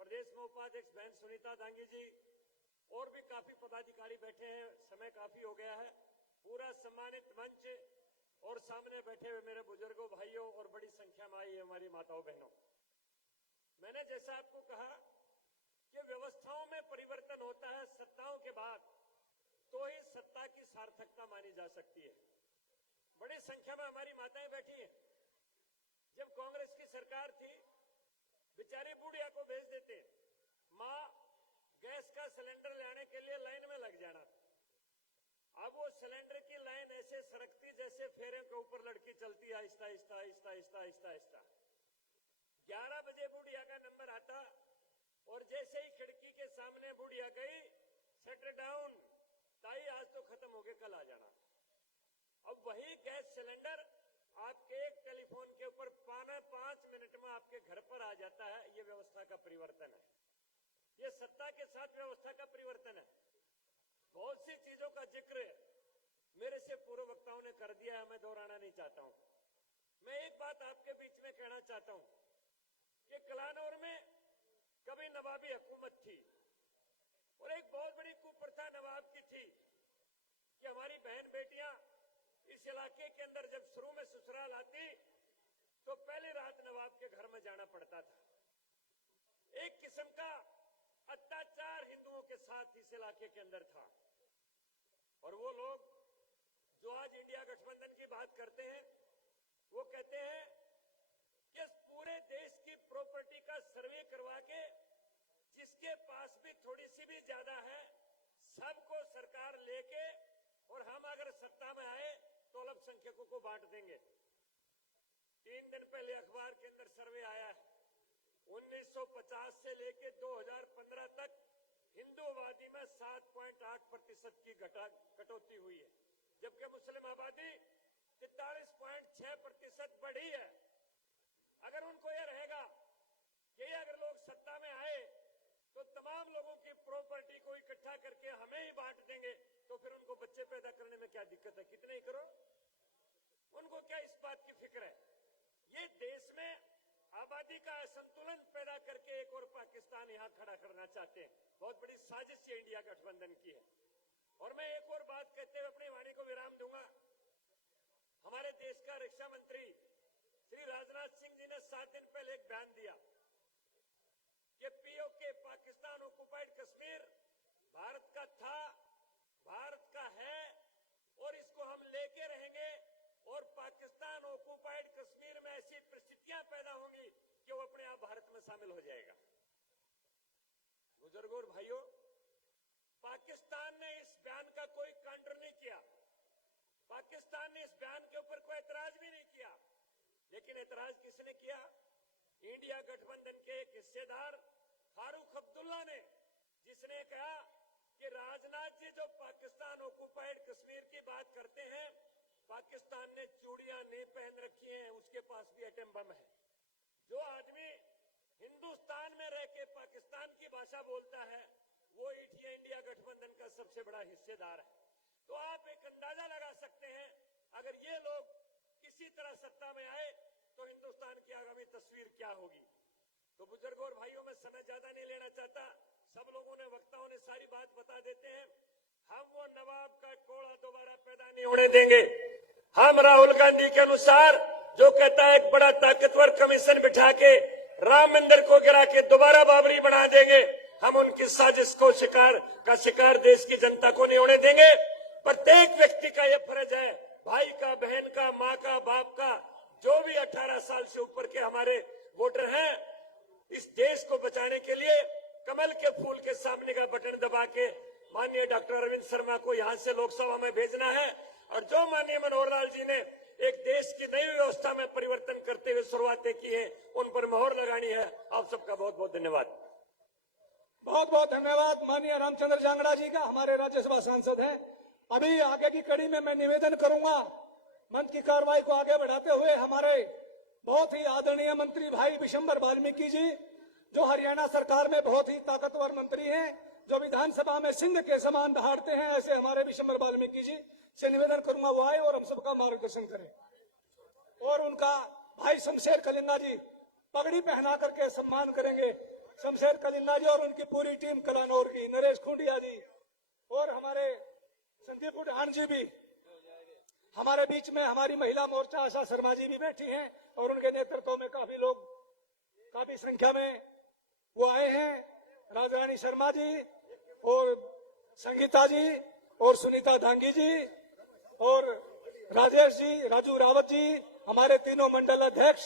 प्रदेश में उपाध्यक्ष बहन सुनीता दांगी जी, और भी काफी पदाधिकारी बैठे हैं। समय काफी हो गया है। पूरा सम्मानित मंच और सामने बैठे हुए मेरे बुजुर्गों, भाइयों और बड़ी संख्या में आई हमारी माताओं बहनों, मैंने जैसा आपको कहा कि व्यवस्थाओं में परिवर्तन होता है सत्ताओं के बाद, तो ही सत्ता की सार्थकता मानी जा सकती है। बड़ी संख्या में हमारी माताएं बैठी हैं। जब कांग्रेस की सरकार थी, बेचारी बुढ़िया को भेज देते, माँ गैस का सिलेंडर लाने के लिए लाइन में लग जाना। अब वो सिलेंडर की लाइन ऐसे सरकती जैसे फेरे के ऊपर लड़की चलती, आहिस्ता आहिस्ता आहिस्ता आहिस्ता आहिस्ता आहिस्ता। 11 बजे बुढ़िया का नंबर आता और जैसे ही खिड़की के सामने बुढ़िया गई, सेट डाउन ताई, आज तो खत्म हो गया, कल आ जाना। अब वही गैस सिलेंडर आपके एक टेलीफोन के ऊपर 5 मिनट में आपके घर पर आ जाता है। ये व्यवस्था का परिवर्तन है, ये सत्ता के साथ व्यवस्था का परिवर्तन है। बहुत सी चीजों का जिक्र मेरे से पूर्व वक्ताओं ने कर दिया है, मैं दोहराना नहीं चाहता हूं। मैं एक बात आपके बीच में कहना चाहता हूं कि कलानौर में कभी नवाबी हुकूमत थी और एक बहुत बड़ी कुप्रथा नवाब की थी कि हमारी बहन बेटियां इस इलाके के अंदर जब शुरू में ससुराल आती तो पहली रात नवाब के घर में जाना पड़ता था। एक किस्म का अत्याचार हिंदुओं के साथ इस इलाके के अंदर था और वो लोग जो आज इंडिया गठबंधन की बात करते हैं, वो कहते हैं कि पूरे देश की प्रॉपर्टी का सर्वे करवा के जिसके पास भी थोड़ी सी भी ज्यादा है सबको सरकार लेके, और हम अगर सत्ता में आए तो अल्पसंख्यकों को बांट देंगे। 3 दिन पहले अखबार के अंदर सर्वे आया है, 1950 से लेके 2015 तक हिंदू आबादी में 7.8% की कटौती हुई है, जबकि मुस्लिम आबादी 43.6% बढ़ी है। अगर उनको यह रहेगा कि अगर लोग सत्ता में आए तो तमाम लोगों की प्रॉपर्टी को इकट्ठा करके हमें ही बांट देंगे, तो फिर उनको बच्चे पैदा करने में क्या दिक्कत है? कितने ही करो, उनको क्या इस बात की फिक्र है? ये देश में आबादी का असंतुलन पैदा करके एक और पाकिस्तान यहां खड़ा करना चाहते हैं। बहुत बड़ी साजिश ये इंडिया गठबंधन की है। और मैं एक और बात कहते हुए अपनी वाणी को विराम दूंगा। हमारे देश का रक्षा मंत्री श्री राजनाथ सिंह जी ने 7 दिन पहले एक बयान दिया कि पीओके पाकिस्तान ऑक्युपाइड कश्मीर भारत का था, भारत का है और इसको हम लेके रहेंगे, और पाकिस्तान ऑक्युपाइड कश्मीर में ऐसी परिस्थितियां पैदा होंगी कि वो अपने आप भारत में शामिल हो जाएगा। बुजुर्गों और भाइयों, पाकिस्तान ने इस बयान का कोई खंडन नहीं किया, पाकिस्तान ने इस बयान के ऊपर कोई एतराज भी नहीं किया, लेकिन एतराज किसने किया? इंडिया गठबंधन के एक हिस्सेदार फारूक अब्दुल्ला ने, जिसने कहा कि राजनाथ जी जो पाकिस्तान ऑक्युपाइड कश्मीर की बात करते हैं, पाकिस्तान ने चूड़ियां नहीं पहन रखी हैं, उसके पास भी एटम बम है। जो आदमी हिंदुस्तान में रह के पाकिस्तान की भाषा बोलता है वो इंडिया गठबंधन का सबसे बड़ा हिस्सेदार है। तो आप एक अंदाजा लगा सकते हैं, अगर ये लोग किसी तरह सत्ता में आए तो हिंदुस्तान की आगामी तस्वीर क्या होगी। तो बुजुर्गों और भाइयों, में समय ज्यादा नहीं लेना चाहता, सब लोगों ने, वक्ताओं ने सारी बात बता देते हैं। हम वो नवाब का कोड़ा दोबारा पैदा नहीं होने देंगे। हम राहुल गांधी के अनुसार जो कहता है एक बड़ा ताकतवर कमीशन बिठा के राम मंदिर को गिरा के दोबारा बाबरी बना देंगे, हम उनकी साजिश को शिकार देश की जनता को नहीं होने देंगे। प्रत्येक व्यक्ति का यह फर्ज है, भाई का, बहन का, माँ का, बाप का, जो भी 18 साल से ऊपर के हमारे वोटर हैं, इस देश को बचाने के लिए कमल के फूल के सामने का बटन दबा के माननीय डॉक्टर अरविंद शर्मा को यहां से लोकसभा में भेजना है। और जो माननीय मनोहर लाल जी ने एक देश की नई व्यवस्था में परिवर्तन करते हुए शुरुआतें की है, उन पर मोहर लगानी है। आप सबका बहुत बहुत धन्यवाद। बहुत बहुत धन्यवाद माननीय रामचंद्र जांगड़ा जी का, हमारे राज्यसभा सांसद हैं। अभी आगे की कड़ी में मैं निवेदन करूंगा, मंच की कार्रवाई को आगे बढ़ाते हुए हमारे बहुत ही आदरणीय मंत्री भाई विशंबर वाल्मीकि जी, जो हरियाणा सरकार में बहुत ही ताकतवर मंत्री हैं, जो विधानसभा में सिंह के समान दहाड़ते हैं, ऐसे हमारे विशंबर वाल्मीकि जी से निवेदन करूंगा वो आए और हम सबका मार्गदर्शन करें। और उनका भाई शमशेर कलिंगा जी पगड़ी पहना करके सम्मान करेंगे। शमशेर कलिंगा जी और उनकी पूरी टीम, कलानौर की नरेश खुंडिया जी और हमारे संदीप उड़ान जी भी हमारे बीच में, हमारी महिला मोर्चा आशा शर्मा जी भी बैठी हैं और उनके नेतृत्व में काफी लोग, काफी संख्या में वो आए हैं। राजरानी शर्मा जी और संगीता जी और सुनीता धांगी जी और राजेश जी, राजू रावत जी, हमारे तीनों मंडल अध्यक्ष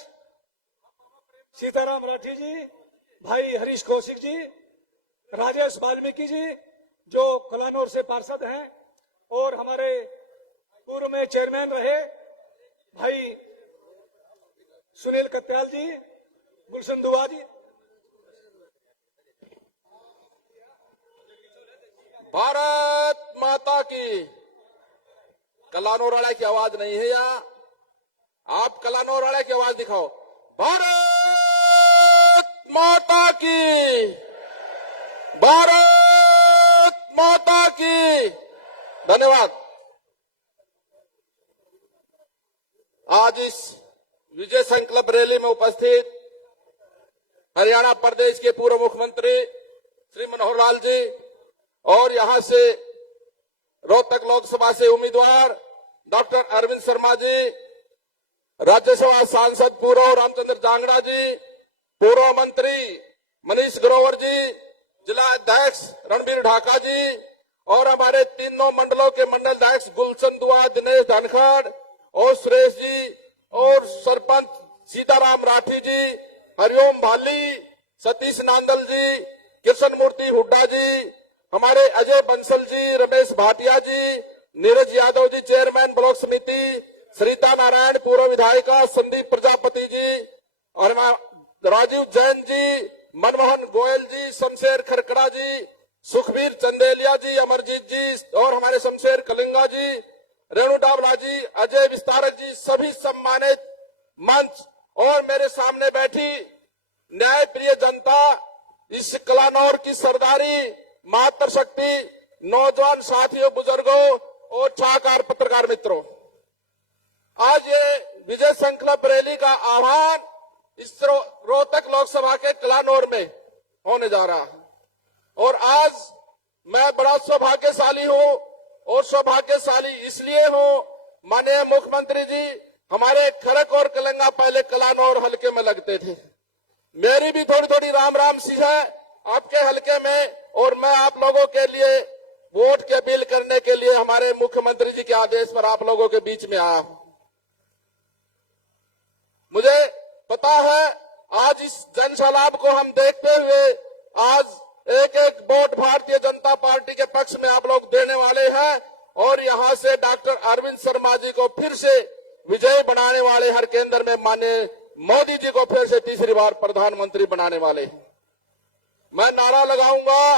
सीताराम राठी जी, भाई हरीश कौशिक जी, राजेश वाल्मीकि जी जो कलानौर से पार्षद हैं, और हमारे पूर्व में चेयरमैन रहे भाई सुनील कत्याल जी, गुलशन दुआ जी। भारत माता की। कलानौर वाले की आवाज नहीं है या आप कलानौर वाले की आवाज दिखाओ। भारत माता की, भारत माता की। धन्यवाद। आज इस विजय संकल्प रैली में उपस्थित हरियाणा प्रदेश के पूर्व मुख्यमंत्री श्री मनोहर लाल जी और यहां से रोहतक लोकसभा से उम्मीदवार डॉक्टर अरविंद शर्मा जी, राज्यसभा सांसद पूर्व रामचंद्र जांगड़ा जी, पूर्व मंत्री मनीष ग्रोवर जी, जिला अध्यक्ष रणबीर ढाका जी और हमारे तीनों मंडलों के मंडल अध्यक्ष गुलशन दुआ, दिनेश धनखड़ और सुरेश जी और सरपंच सीताराम राठी जी, हरिओम भाली, सतीश नांदल जी, कृष्ण मूर्ति हुड्डा जी, हमारे अजय बंसल जी, रमेश भाटिया जी, नीरज यादव जी चेयरमैन ब्लॉक समिति, सरिता नारायण पूर्व विधायिका, संदीप प्रजापति जी और राजीव जैन जी, मनमोहन गोयल जी, शमशेर खरकड़ा जी, सुखबीर चंदेलिया जी, अमरजीत जी और हमारे शमशेर कलिंगा जी, रेणु डावला जी, अजय विस्तारक जी, सभी सम्मानित मंच और मेरे सामने बैठी न्याय प्रिय जनता, इस कलानौर की सरदारी, मातृशक्ति, नौजवान साथियों, बुजुर्गों और छाकार पत्रकार मित्रों, आज ये विजय संकल्प रैली का आह्वान इस रोहतक लोकसभा के कलानौर में होने जा रहा है और आज मैं बड़ा सौभाग्यशाली हूं और सौभाग्यशाली इसलिए हूं, माननीय मुख्यमंत्री जी हमारे खरक और कलंगा पहले कलानौर हलके में लगते थे, मेरी भी थोड़ी थोड़ी राम राम सी है आपके हलके में और मैं आप लोगों के लिए वोट के अपील करने के लिए हमारे मुख्यमंत्री जी के आदेश पर आप लोगों के बीच में आया हूं। मुझे पता है आज इस जनसैलाब को हम देखते हुए आज एक एक वोट भारतीय जनता पार्टी के पक्ष में आप लोग देने वाले हैं और यहां से डॉक्टर अरविंद शर्मा जी को फिर से विजयी बनाने वाले, हर केंद्र में माननीय मोदी जी को फिर से तीसरी बार प्रधानमंत्री बनाने वाले हैं। मैं नारा लगाऊंगा,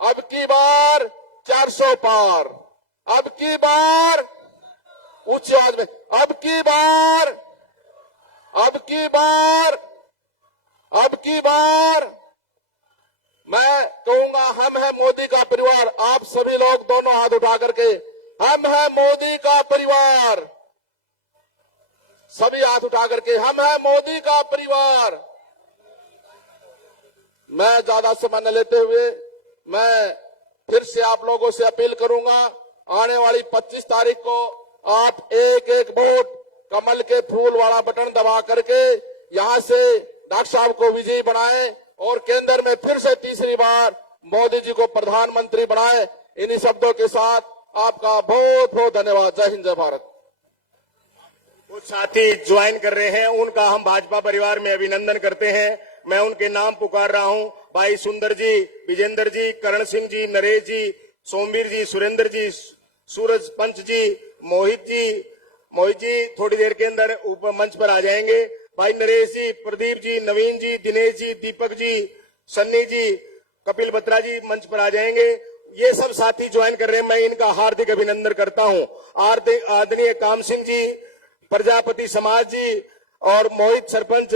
अब की बार 400 पार, अब की बार ऊंची आवाज में, अब की बार, अब की बार, अब की बार मैं कहूंगा हम है मोदी का परिवार। आप सभी लोग दोनों हाथ उठा करके हम है मोदी का परिवार, सभी हाथ उठा करके हम है मोदी का परिवार। मैं ज्यादा समय न लेते हुए मैं फिर से आप लोगों से अपील करूंगा, आने वाली 25 तारीख को आप एक एक वोट कमल के फूल वाला बटन दबा करके यहां से डॉक्टर साहब को विजयी बनाएं और केंद्र में फिर से तीसरी बार मोदी जी को प्रधानमंत्री बनाएं। इन्हीं शब्दों के साथ आपका बहुत बहुत धन्यवाद। जय हिंद, जय भारत। कुछ साथी ज्वाइन कर रहे हैं, उनका हम भाजपा परिवार में अभिनंदन करते हैं। मैं उनके नाम पुकार रहा हूं, भाई सुंदर जी, विजेंद्र जी, करण सिंह जी, नरेश जी, सोमवीर जी, सुरेंद्र जी, सूरज पंच जी, मोहित जी थोड़ी देर के अंदर ऊपर मंच पर आ जाएंगे। भाई नरेश जी, प्रदीप जी, नवीन जी, दिनेश जी, दीपक जी, सन्नी जी, कपिल बत्रा जी मंच पर आ जाएंगे। ये सब साथी ज्वाइन कर रहे हैं, मैं इनका हार्दिक अभिनंदन करता हूं। आदरणीय काम सिंह जी, प्रजापति समाज जी और मोहित सरपंच,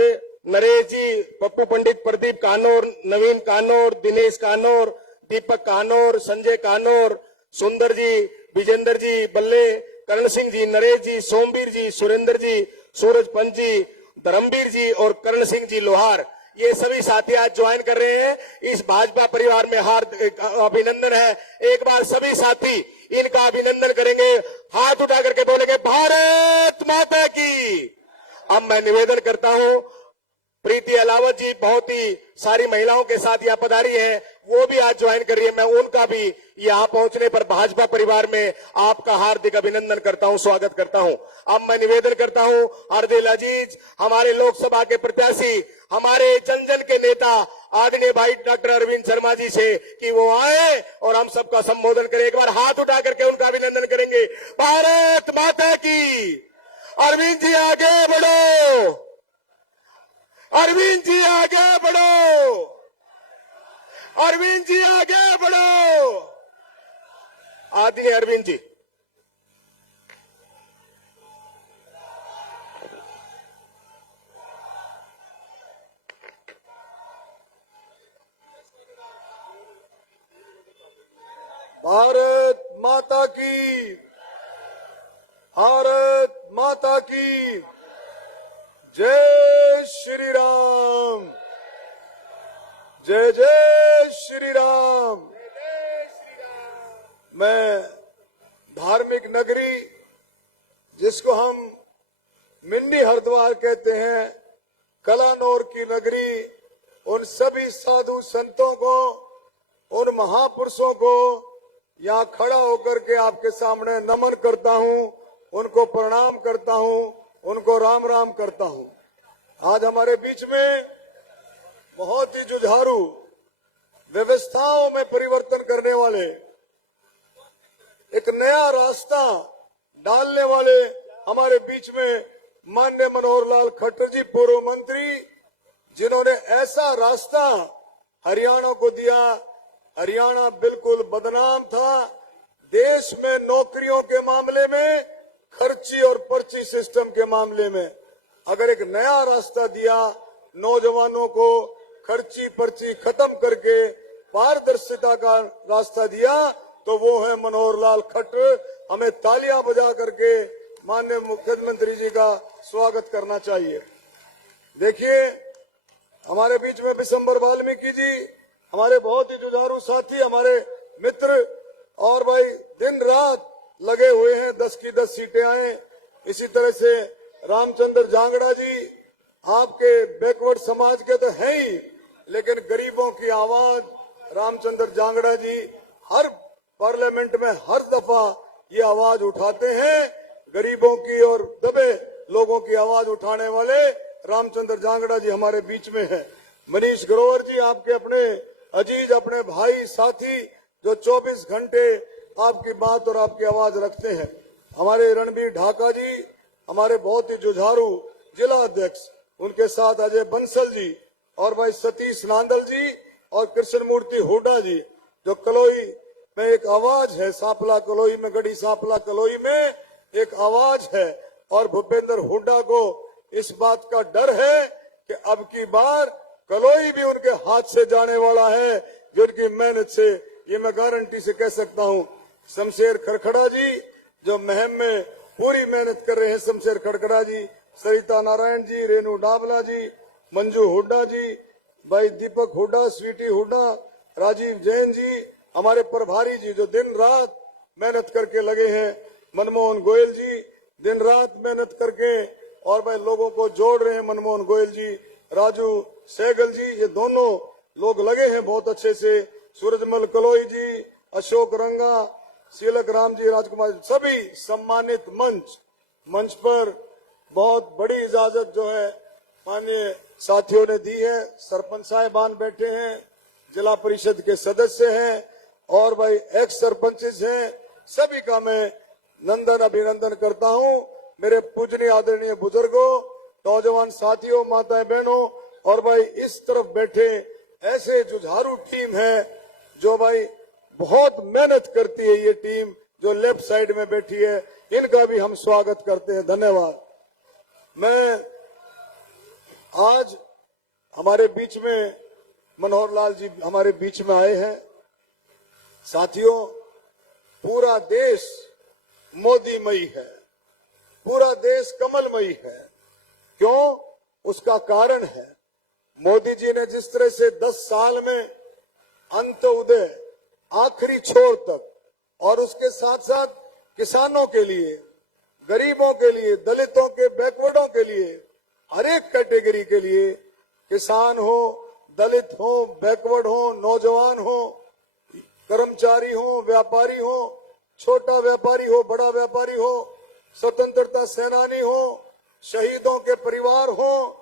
नरेश जी, पप्पू पंडित, प्रदीप कानौर, नवीन कानौर, दिनेश कानौर, दीपक कानौर, संजय कानौर, सुंदर जी, विजेंद्र जी, बल्ले, करण सिंह जी, नरेश जी, सोमवीर जी, सुरेंद्र जी, सूरज पंच जी, धर्मवीर जी और करण सिंह जी लोहार, ये सभी साथी आज ज्वाइन कर रहे हैं। इस भाजपा परिवार में हार्दिक अभिनंदन है। एक बार सभी साथी इनका अभिनंदन करेंगे, हाथ उठा करके बोलेंगे भारत माता की। अब मैं निवेदन करता हूं, प्रीति अलावत जी बहुत ही सारी महिलाओं के साथ यहाँ पधारी है, वो भी आज ज्वाइन कर रही है। मैं उनका भी यहाँ पहुंचने पर भाजपा परिवार में आपका हार्दिक अभिनंदन करता हूं, स्वागत करता हूं। अब मैं निवेदन करता हूं हरदिल अजीज, हमारे लोकसभा के प्रत्याशी, हमारे जन जन के नेता आदरणीय भाई डॉक्टर अरविंद शर्मा जी से कि वो आए और हम सबका संबोधन करें। एक बार हाथ उठा करके उनका अभिनंदन करेंगे। भारत माता की। अरविंद जी आगे बढ़ो, अरविंद जी आगे बढ़ो, अरविंद जी आगे बढ़ो। आदरणीय अरविंद जी। भारत माता की, भारत माता की जय श्री राम, जय जय श्री राम। मैं धार्मिक नगरी जिसको हम मिन्नी हरिद्वार कहते हैं, कलानौर की नगरी, उन सभी साधु संतों को, उन महापुरुषों को यहाँ खड़ा होकर के आपके सामने नमन करता हूँ, उनको प्रणाम करता हूँ, उनको राम राम करता हूँ। आज हमारे बीच में बहुत ही जुझारू व्यवस्थाओं में परिवर्तन करने वाले, एक नया रास्ता डालने वाले हमारे बीच में माननीय मनोहर लाल खट्टर जी, पूर्व मंत्री, जिन्होंने ऐसा रास्ता हरियाणा को दिया। हरियाणा बिल्कुल बदनाम था देश में नौकरियों के मामले में, खर्ची और पर्ची सिस्टम के मामले में। अगर एक नया रास्ता दिया, नौजवानों को खर्ची पर्ची खत्म करके पारदर्शिता का रास्ता दिया, तो वो है मनोहर लाल खट्टर। हमें तालियां बजा करके माननीय मुख्यमंत्री जी का स्वागत करना चाहिए। देखिए, हमारे बीच में विशंबर वाल्मीकि जी, हमारे बहुत ही जुझारू साथी, हमारे मित्र, और भाई दिन रात लगे हुए हैं 10 की 10 सीटें आए। इसी तरह से रामचंद्र जांगड़ा जी, आपके बैकवर्ड समाज के तो हैं ही, लेकिन गरीबों की आवाज रामचंद्र जांगड़ा जी हर पार्लियामेंट में हर दफा ये आवाज उठाते हैं। गरीबों की और दबे लोगों की आवाज उठाने वाले रामचंद्र जांगड़ा जी हमारे बीच में है। मनीष ग्रोवर जी, आपके अपने अजीज, अपने भाई, साथी, जो 24 घंटे आपकी बात और आपकी आवाज रखते हैं। हमारे रणबीर ढाका जी, हमारे बहुत ही जुझारू जिला अध्यक्ष, उनके साथ अजय बंसल जी और भाई सतीश नांदल जी और कृष्ण मूर्ति हुड्डा जी, जो कलोई में एक आवाज है, सांपला कलोई में, गढ़ी सांपला कलोई में एक आवाज है। और भूपेंद्र हुड्डा को इस बात का डर है कि अब की बार कलोई भी उनके हाथ से जाने वाला है, जो उनकी मेहनत से, ये मैं गारंटी से कह सकता हूँ। शमशेर खड़खड़ा जी, जो मुहिम में पूरी मेहनत कर रहे हैं, शमशेर खड़खड़ा जी, सरिता नारायण जी, रेणु डाबला जी, मंजू हुड्डा जी, भाई दीपक हुड्डा, स्वीटी हुड्डा, राजीव जैन जी, हमारे प्रभारी जी जो दिन रात मेहनत करके लगे हैं, मनमोहन गोयल जी दिन रात मेहनत करके और भाई लोगों को जोड़ रहे हैं, मनमोहन गोयल जी, राजू सहगल जी, ये दोनों लोग लगे हैं बहुत अच्छे से, सूरजमल कलोई जी, अशोक रंगा, सीलक राम जी, राजकुमार, सभी सम्मानित मंच पर बहुत बड़ी इजाजत जो है माननीय साथियों ने दी है। सरपंच साहिबान बैठे हैं, जिला परिषद के सदस्य हैं और भाई एक्स सरपंचेस हैं, सभी का मैं नंदन अभिनंदन करता हूं। मेरे पूजनीय आदरणीय बुजुर्गों, नौजवान साथियों, माताएं बहनों, और भाई इस तरफ बैठे ऐसे जुझारू टीम है जो भाई बहुत मेहनत करती है, ये टीम जो लेफ्ट साइड में बैठी है, इनका भी हम स्वागत करते हैं। धन्यवाद। मैं आज हमारे बीच में मनोहर लाल जी हमारे बीच में आए हैं। साथियों, पूरा देश मोदीमयी है, पूरा देश कमलमयी है। क्यों? उसका कारण है मोदी जी ने जिस तरह से 10 साल में अंत्योदय आखिरी छोर तक, और उसके साथ साथ किसानों के लिए, गरीबों के लिए, दलितों के, बैकवर्डों के लिए, हर एक कैटेगरी के लिए, किसान हो, दलित हो, बैकवर्ड हो, नौजवान हो, कर्मचारी हो, व्यापारी हो, छोटा व्यापारी हो, बड़ा व्यापारी हो, स्वतंत्रता सेनानी हो, शहीदों के परिवार हो,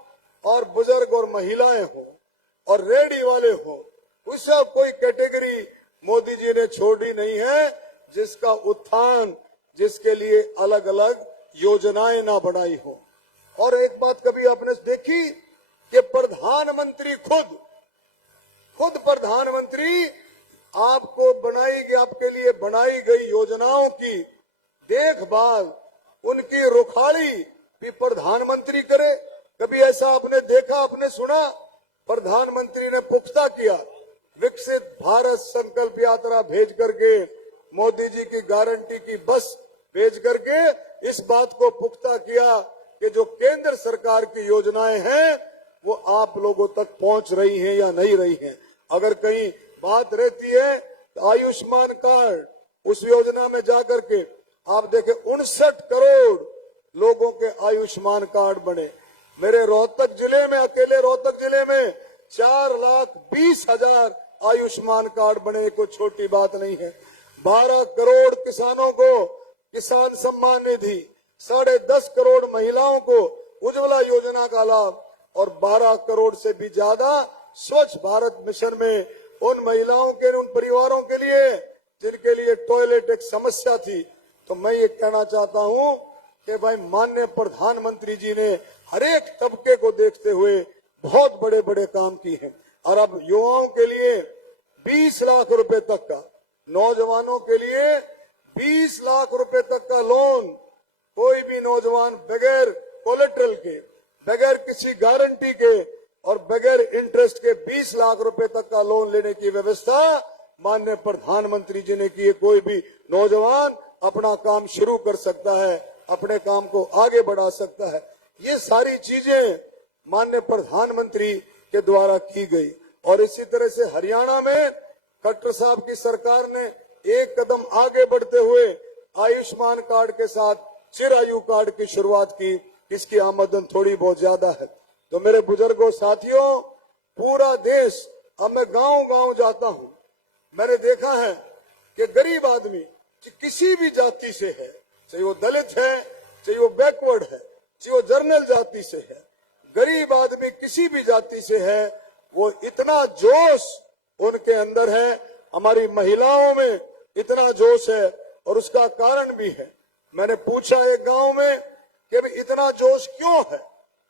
और बुजुर्ग और महिलाएं हो, और रेडी वाले हो, उसका कोई कैटेगरी मोदी जी ने छोड़ी नहीं है जिसका उत्थान, जिसके लिए अलग अलग योजनाएं ना बनाई हो। और एक बात कभी आपने देखी कि प्रधानमंत्री खुद प्रधानमंत्री आपको आपके लिए बनाई गई योजनाओं की देखभाल, उनकी रुखाड़ी भी प्रधानमंत्री करे? कभी ऐसा आपने देखा, आपने सुना? प्रधानमंत्री ने पुख्ता किया, विकसित भारत संकल्प यात्रा भेज करके, मोदी जी की गारंटी की बस भेज करके इस बात को पुख्ता किया कि जो केंद्र सरकार की योजनाएं हैं वो आप लोगों तक पहुंच रही हैं या नहीं रही हैं। अगर कहीं बात रहती है तो आयुष्मान कार्ड, उस योजना में जाकर के आप देखें 59 करोड़ लोगों के आयुष्मान कार्ड बने। मेरे रोहतक जिले में, अकेले रोहतक जिले में 4,20,000 आयुष्मान कार्ड बने, कोई छोटी बात नहीं है। 12 करोड़ किसानों को किसान सम्मान निधि, 10.5 करोड़ महिलाओं को उज्ज्वला योजना का लाभ और 12 करोड़ से भी ज्यादा स्वच्छ भारत मिशन में उन महिलाओं के, उन परिवारों के लिए जिनके लिए टॉयलेट एक समस्या थी। तो मैं ये कहना चाहता हूं कि भाई माननीय प्रधानमंत्री जी ने हर एक तबके को देखते हुए बहुत बड़े बड़े काम किए हैं। और अब युवाओं के लिए 20 लाख रुपए तक का, नौजवानों के लिए 20 लाख रुपए तक का लोन, कोई भी नौजवान बगैर कोलेट्रल के, बगैर किसी गारंटी के और बगैर इंटरेस्ट के 20 लाख रुपए तक का लोन लेने की व्यवस्था माननीय प्रधानमंत्री जी ने की है। कोई भी नौजवान अपना काम शुरू कर सकता है, अपने काम को आगे बढ़ा सकता है। ये सारी चीजें माननीय प्रधानमंत्री के द्वारा की गई। और इसी तरह से हरियाणा में खट्टर साहब की सरकार ने एक कदम आगे बढ़ते हुए आयुष्मान कार्ड के साथ चिरायु कार्ड की शुरुआत की। इसकी आमदन थोड़ी बहुत ज्यादा है। तो मेरे बुजुर्गों, साथियों, पूरा देश, अब मैं गांव गांव जाता हूं, मैंने देखा है कि गरीब आदमी किसी भी जाति से है, चाहे वो दलित है, चाहे वो बैकवर्ड है, चाहे वो जर्नल जाति से है, गरीब आदमी किसी भी जाति से है, वो इतना जोश उनके अंदर है, हमारी महिलाओं में इतना जोश है। और उसका कारण भी है। मैंने पूछा एक गांव में कि भाई इतना जोश क्यों है,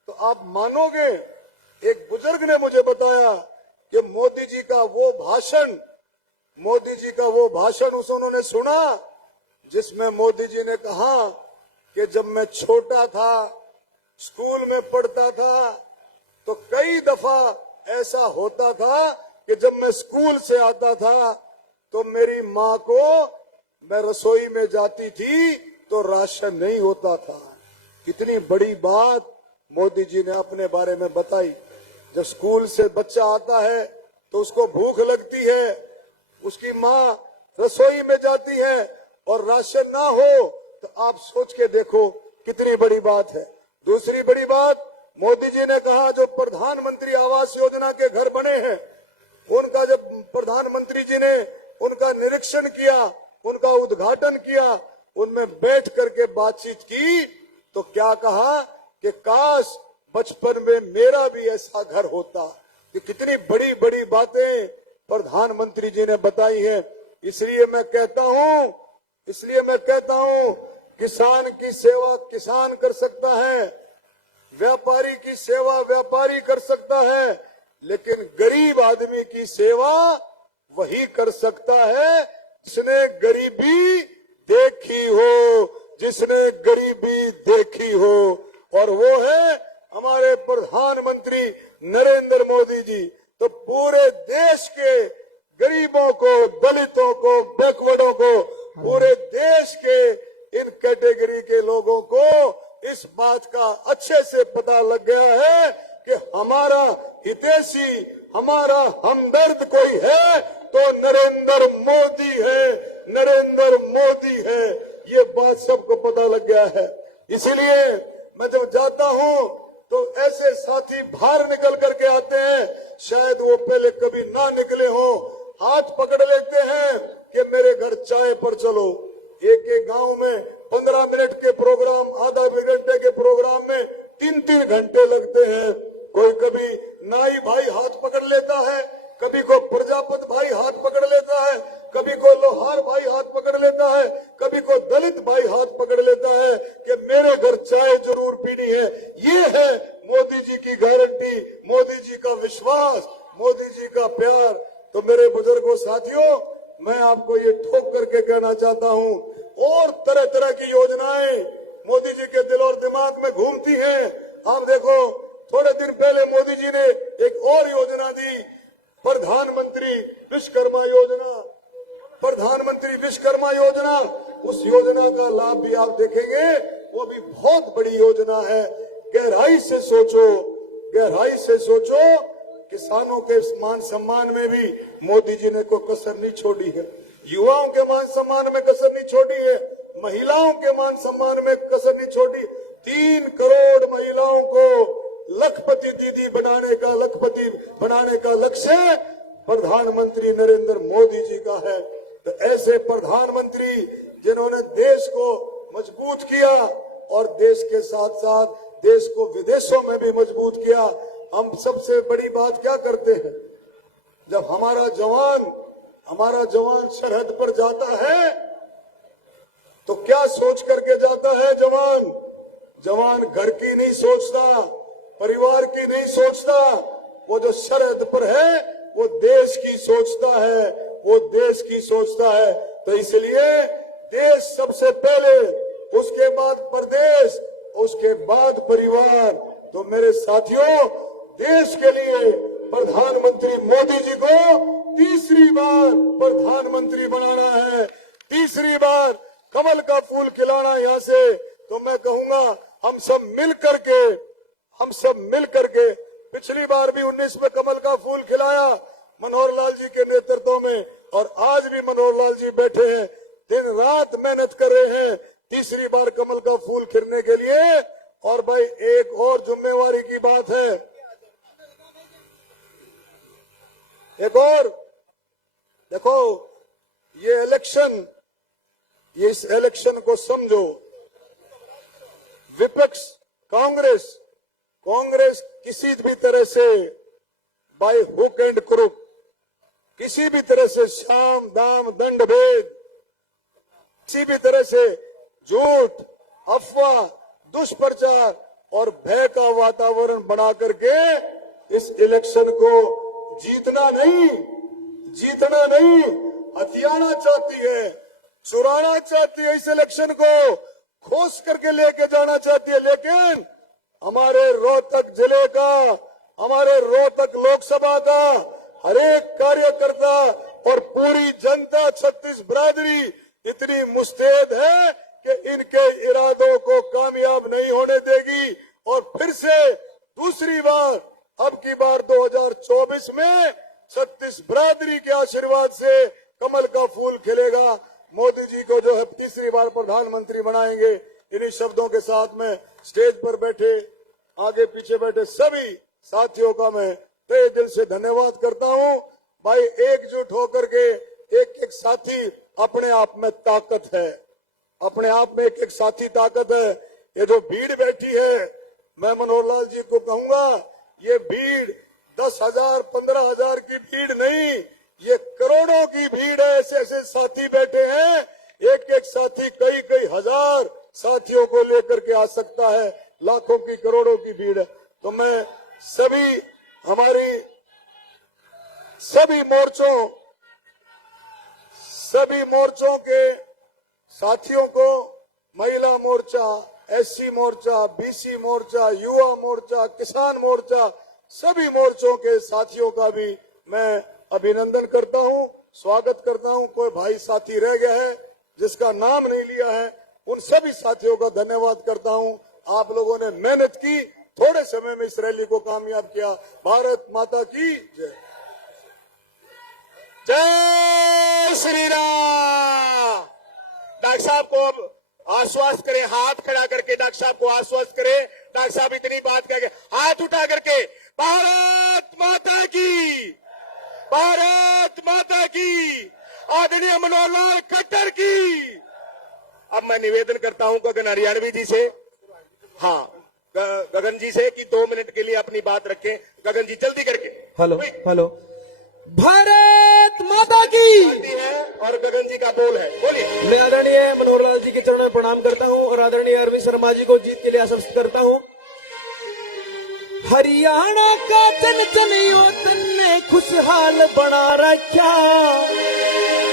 तो आप मानोगे, एक बुजुर्ग ने मुझे बताया कि मोदी जी का वो भाषण उन्होंने सुना जिसमें मोदी जी ने कहा कि जब मैं छोटा था, स्कूल में पढ़ता था, तो कई दफा ऐसा होता था कि जब मैं स्कूल से आता था तो मेरी माँ को, मैं रसोई में जाती थी तो राशन नहीं होता था। कितनी बड़ी बात मोदी जी ने अपने बारे में बताई। जब स्कूल से बच्चा आता है तो उसको भूख लगती है, उसकी माँ रसोई में जाती है और राशन ना हो तो आप सोच के देखो कितनी बड़ी बात है। दूसरी बड़ी बात, मोदी जी ने कहा जो प्रधानमंत्री आवास योजना के घर बने हैं, उनका जब प्रधानमंत्री जी ने उनका निरीक्षण किया, उनका उद्घाटन किया, उनमें बैठ करके बातचीत की, तो क्या कहा कि काश बचपन में मेरा भी ऐसा घर होता। कि कितनी बड़ी बड़ी बातें प्रधानमंत्री जी ने बताई है। इसलिए मैं कहता हूं किसान की सेवा किसान कर सकता है, व्यापारी की सेवा व्यापारी कर सकता है, लेकिन गरीब आदमी की सेवा वही कर सकता है जिसने गरीबी देखी हो, और वो है हमारे प्रधानमंत्री नरेंद्र मोदी जी। तो पूरे देश के गरीबों को, दलितों को, बैकवर्डों को, पूरे देश के इन कैटेगरी के लोगों को इस बात का अच्छे से पता लग गया है कि हमारा हितैषी, हमारा हमदर्द कोई है तो नरेंद्र मोदी है। ये बात सबको पता लग गया है। इसीलिए मैं जब जाता हूं तो ऐसे साथी बाहर निकल करके आते हैं, शायद वो पहले कभी ना निकले हो, हाथ पकड़ लेते हैं कि मेरे घर चाय पर चलो। एक गांव में 15 मिनट के प्रोग्राम, आधा घंटे के प्रोग्राम में 3-3 घंटे लगते हैं। कोई कभी नाई भाई हाथ पकड़ लेता है, कभी को प्रजापत भाई हाथ पकड़ लेता है, कभी को लोहार भाई हाथ पकड़ लेता है, कभी को दलित भाई हाथ पकड़ लेता है कि मेरे घर चाय जरूर पीनी है। ये है मोदी जी की गारंटी, मोदी जी का विश्वास, मोदी जी का प्यार। तो मेरे बुजुर्गों, साथियों, मैं आपको ये ठोक करके कहना चाहता हूं, और तरह तरह की योजनाएं मोदी जी के दिल और दिमाग में घूमती हैं। आप देखो, थोड़े दिन पहले मोदी जी ने एक और योजना दी, प्रधानमंत्री विश्वकर्मा योजना। उस योजना का लाभ भी आप देखेंगे, वो भी बहुत बड़ी योजना है। गहराई से सोचो, किसानों के मान सम्मान में भी मोदी जी ने कोई कसर नहीं छोड़ी है, युवाओं के मान सम्मान में कसर नहीं छोड़ी है, महिलाओं के मान सम्मान में कसर नहीं छोड़ी। 3 करोड़ महिलाओं को लखपति दीदी बनाने का लक्ष्य प्रधानमंत्री नरेंद्र मोदी जी का है। तो ऐसे प्रधानमंत्री जिन्होंने देश को मजबूत किया और देश के साथ साथ देश को विदेशों में भी मजबूत किया, हम सबसे बड़ी बात क्या करते हैं? जब हमारा जवान सरहद पर जाता है तो क्या सोच करके जाता है? जवान घर की नहीं सोचता, परिवार की नहीं सोचता, वो जो सरहद पर है वो देश की सोचता है, तो इसलिए देश सबसे पहले, उसके बाद प्रदेश, उसके बाद परिवार। तो मेरे साथियों, देश के लिए प्रधानमंत्री मोदी जी को तीसरी बार प्रधानमंत्री बनाना है, तीसरी बार कमल का फूल खिलाना यहाँ से। तो मैं कहूंगा हम सब मिल करके पिछली बार भी 19 में कमल का फूल खिलाया मनोहर लाल जी के नेतृत्व में, और आज भी मनोहर लाल जी बैठे हैं, दिन रात मेहनत कर रहे हैं तीसरी बार कमल का फूल खिलने के लिए। और भाई एक और जिम्मेवारी की बात है, एक और देखो, इस इलेक्शन को समझो। विपक्ष कांग्रेस किसी भी तरह से बाय हुक एंड क्रुक, किसी भी तरह से साम दाम दंड भेद, किसी भी तरह से झूठ, अफवाह, दुष्प्रचार और भय का वातावरण बना करके इस इलेक्शन को जीतना नहीं, हथियाना चाहती है, चुराना चाहती है, इस इलेक्शन को खोस करके लेके जाना चाहती है। लेकिन हमारे रोहतक जिले का, हमारे रोहतक लोकसभा का हर एक कार्यकर्ता और पूरी जनता, 36 बिरादरी इतनी मुस्तैद है कि इनके इरादों को कामयाब नहीं होने देगी। और फिर से दूसरी बार, अब की बार 2024 में 36 बिरादरी के आशीर्वाद से कमल का फूल खिलेगा। मोदी जी को जो है तीसरी बार प्रधानमंत्री बनाएंगे। इन्हीं शब्दों के साथ में स्टेज पर बैठे, आगे पीछे बैठे सभी साथियों का मैं तहे दिल से धन्यवाद करता हूं। भाई, एकजुट होकर के एक साथी अपने आप में ताकत है, अपने आप में एक साथी ताकत है। ये जो भीड़ बैठी है, मैं मनोहर लाल जी को कहूंगा, ये भीड़ 10,000 15,000 की भीड़ नहीं, ये करोड़ों की भीड़ है। ऐसे साथी बैठे हैं, एक साथी कई हजार साथियों को लेकर के आ सकता है, लाखों की करोड़ों की भीड़ है। तो मैं सभी मोर्चों के साथियों को, महिला मोर्चा, एससी मोर्चा, बीसी मोर्चा, युवा मोर्चा, किसान मोर्चा, सभी मोर्चों के साथियों का भी मैं अभिनंदन करता हूं, स्वागत करता हूं। कोई भाई साथी रह गया है जिसका नाम नहीं लिया है, उन सभी साथियों का धन्यवाद करता हूं। आप लोगों ने मेहनत की, थोड़े समय में इस रैली को कामयाब किया। भारत माता की जय। जय श्री राम। डॉक्टर साहब को अब आश्वस्त करें, हाथ खड़ा करके डॉक्टर साहब को आश्वस्त करें। डॉक्टर साहब इतनी बात करके हाथ उठा करके, भारत माता की, भारत माता की, आदरणीय मनोहर लाल खट्टर की। अब मैं निवेदन करता हूं गगन हरियाणवी जी से, हाँ गगन जी से, कि 2 मिनट के लिए अपनी बात रखें। गगन जी जल्दी करके। हेलो, भारत माता की। और गगन जी का बोल है, बोलिए। मैं आदरणीय मनोहर लाल जी के चरणों में प्रणाम करता हूं और आदरणीय अरविंद शर्मा जी को जीत के लिए आशंसित करता हूं। हरियाणा का जन जन योतन ने खुशहाल बना रखा,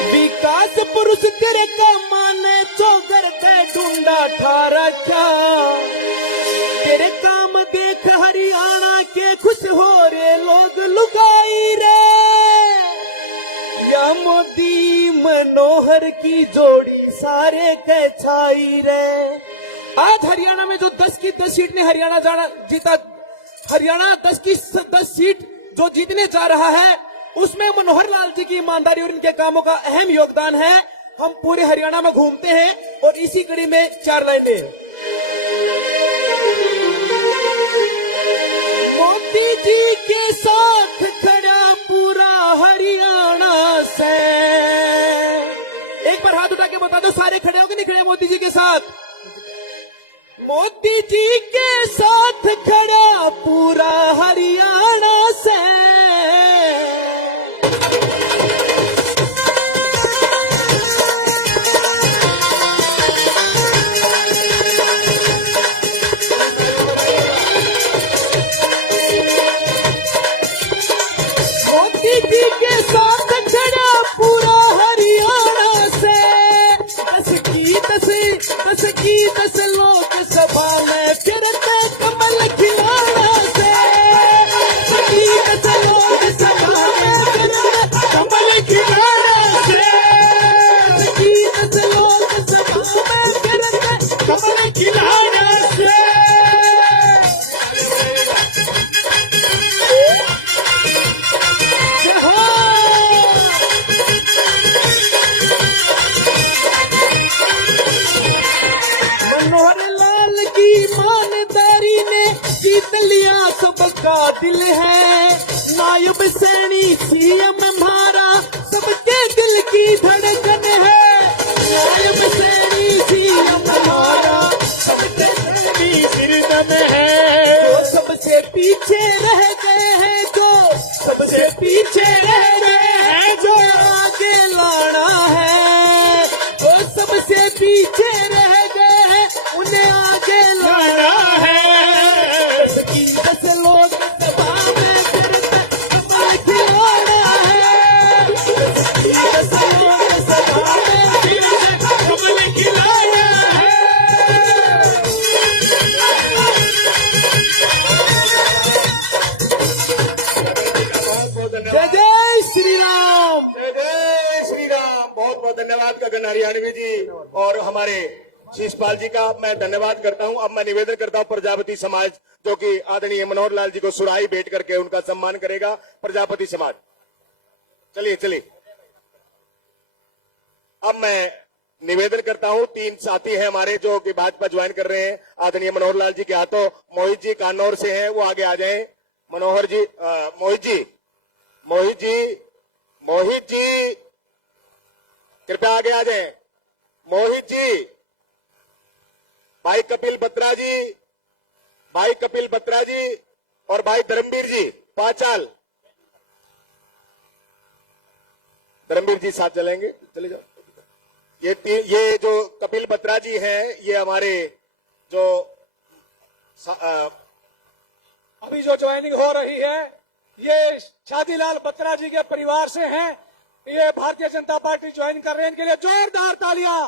विकास पुरुष तेरे का माने चौकर के ढूंढा ठा रखा। तेरे काम देख हरियाणा के खुश हो रे लोग लुगाई रे, या मोदी मनोहर की जोड़ी सारे के छाई रे। आज हरियाणा में जो 10 की 10 सीट ने हरियाणा जीता, हरियाणा 10 की 10 सीट जो जीतने जा रहा है, उसमें मनोहर लाल जी की ईमानदारी और इनके कामों का अहम योगदान है। हम पूरे हरियाणा में घूमते हैं और इसी कड़ी में 4 लाइनें। मोदी जी के साथ खड़ा पूरा हरियाणा से, बता दो सारे खड़े हो कि नहीं खड़े मोदी जी के साथ? मोदी जी के साथ खड़ा पूरा हरियाणा से। मोदी जी के साथ खड़ा पूरा हरियाणा से। 10 लोक सभा में फिरते कमल खिलाना से। 10 लोक सभा में फिरते कमल खिलाना से। 10 लोक सभा में फिरते कमल खिलाना से। मनोहर लाल की ईमानदारी ने जीत लिया सबका दिल है। नायब सैनी सीएम हमारा सबके दिल की धड़कन है। नायब सैनी सीएम हमारा सबके दिल की धड़कन है। जो सबसे पीछे रह गए हैं, जो सबसे पीछे रह गए हैं, जो आगे लाना है। वो सबसे पीछे रह गए हैं, उन्हें आगे लाना है। 10 लोग सभा में फिरते कमल खिलाना है। 10 लोग सभा में फिरते कमल खिलाना है। जय जय श्री राम। जय श्री राम। बहुत बहुत धन्यवाद गगन हरियाणवी जी और हमारे शीशपाल जी का मैं धन्यवाद करता हूं। अब मैं निवेदन करता हूं प्रजापति समाज, जो कि आदरणीय मनोहर लाल जी को सुराही भेंट करके उनका सम्मान करेगा। प्रजापति समाज, चलिए चलिए। अब मैं निवेदन करता हूं, 3 साथी हैं हमारे जो कि भाजपा ज्वाइन कर रहे हैं आदरणीय मनोहर लाल जी के हाथों। मोहित जी कान्नौर से हैं, वो आगे आ जाएं। मनोहर जी, मोहित जी कृपया आगे आ जाएं। मोहित जी, भाई कपिल बत्रा जी और भाई धर्मवीर जी पांचाल। धर्मवीर जी साथ चलेंगे, चले जाओ। ये जो कपिल बत्रा जी हैं, ये हमारे जो अभी जो ज्वाइनिंग हो रही है, ये शादीलाल बत्रा जी के परिवार से हैं। ये भारतीय जनता पार्टी ज्वाइन कर रहे हैं, इनके लिए जोरदार तालियां।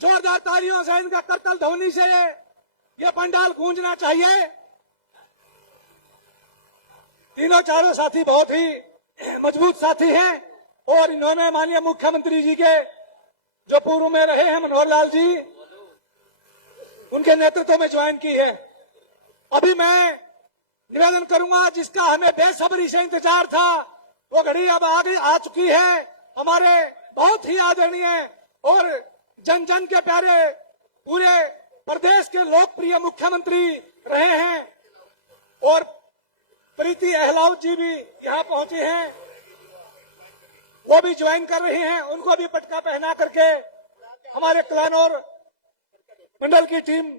जोरदार तालियों से, इनका करतल ध्वनि से ये पंडाल गूंजना चाहिए। तीनों चारों साथी बहुत ही मजबूत साथी हैं और इन्होंने माननीय मुख्यमंत्री जी के जो पूर्व में रहे हैं मनोहर लाल जी, उनके नेतृत्व में ज्वाइन की है। अभी मैं निवेदन करूंगा, जिसका हमें बेसब्री से इंतजार था, वो घड़ी अब आगे आ चुकी है। हमारे बहुत ही आदरणीय और जन जन के प्यारे, पूरे प्रदेश के लोकप्रिय मुख्यमंत्री रहे हैं और प्रीति अहलावत जी भी यहाँ पहुंचे हैं, वो भी ज्वाइन कर रही हैं। उनको भी पटका पहना करके हमारे कलानौर मंडल की टीम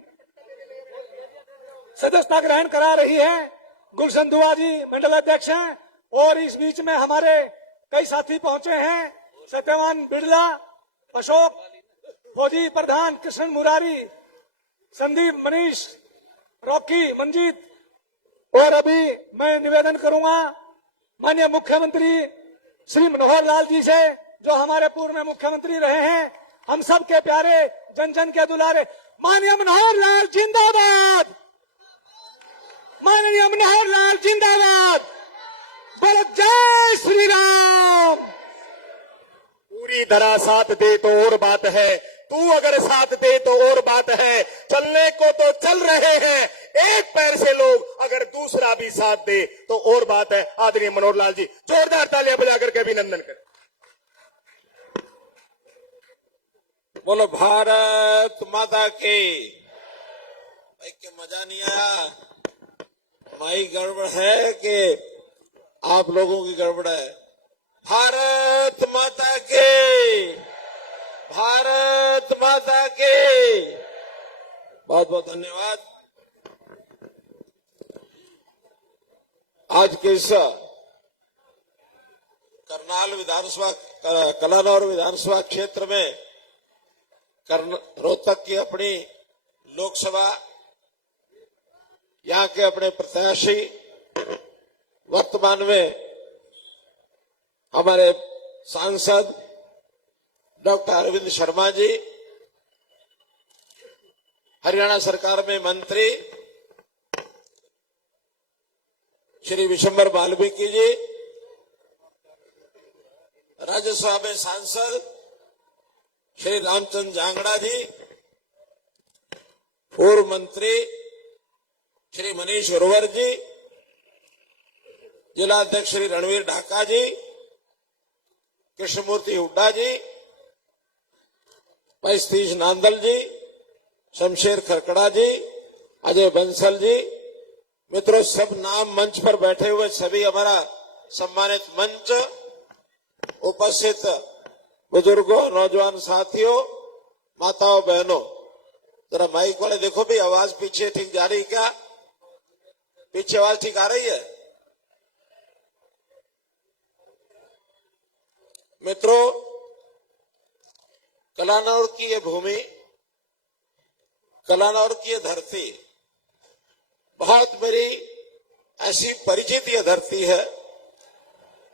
सदस्यता ग्रहण करा रही है। गुलशन दुआ जी मंडल अध्यक्ष हैं और इस बीच में हमारे कई साथी पहुंचे हैं। सत्यवान बिड़ला, अशोक फौजी प्रधान, कृष्ण मुरारी, संदीप, मनीष, रॉकी, मंजीत। और अभी मैं निवेदन करूंगा माननीय मुख्यमंत्री श्री मनोहर लाल जी से, जो हमारे पूर्व में मुख्यमंत्री रहे हैं, हम सब के प्यारे, जन जन के दुलारे, माननीय मनोहर लाल जिंदाबाद। माननीय मनोहर लाल जिंदाबाद। बोलो जय श्री राम। पूरी तरह साथ दे तो और बात है, तू अगर साथ दे तो और बात है। चलने को तो चल रहे हैं एक पैर से लोग, अगर दूसरा भी साथ दे तो और बात है। आदरणीय मनोहर लाल जी, जोरदार तालियां बजा करके अभिनंदन करें। बोलो भारत माता की। भाई क्या मजा नहीं आया भाई, गड़बड़ है कि आप लोगों की गड़बड़ है। भारत माता की, भारत माता की। बहुत बहुत धन्यवाद। आज के इस करनाल विधानसभा, कलानौर विधानसभा क्षेत्र में रोहतक की अपनी लोकसभा, यहाँ के अपने प्रत्याशी, वर्तमान में हमारे सांसद डॉक्टर अरविंद शर्मा जी, हरियाणा सरकार में मंत्री श्री विशंबर वाल्मीकि जी, राज्यसभा में सांसद श्री रामचंद्र जांगड़ा जी, पूर्व मंत्री श्री मनीष ग्रोवर जी, जिला अध्यक्ष श्री रणवीर ढाका जी, कृष्णमूर्ति हुड्डा जी, भाई सतीश नांदल जी, शमशेर खरकड़ा जी, अजय बंसल जी, मित्रों सब नाम मंच पर बैठे हुए सभी हमारा सम्मानित मंच, उपस्थित बुजुर्गों, नौजवान साथियों, माताओं, बहनों, जरा माइक वाले देखो भी आवाज पीछे ठीक जा रही क्या? पीछे आवाज ठीक आ रही है? मित्रों, कलानौर की ये भूमि, कलानौर की ये धरती बहुत मेरी ऐसी परिचित ये धरती है,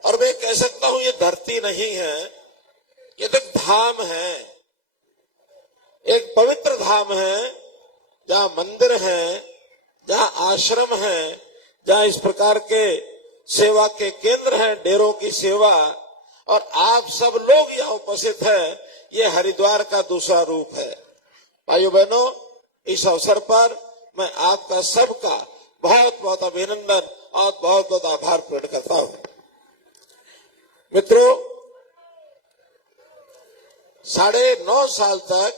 और मैं कह सकता हूं ये धरती नहीं है, ये तो धाम है, एक पवित्र धाम है, जहां मंदिर है, जहां आश्रम है, जहां इस प्रकार के सेवा के केंद्र हैं, डेरों की सेवा, और आप सब लोग यहाँ उपस्थित हैं। ये हरिद्वार का दूसरा रूप है। भाइयों बहनों, इस अवसर पर मैं आपका सबका बहुत बहुत अभिनंदन और बहुत बहुत आभार प्रकट करता हूं। मित्रों, 9.5 साल तक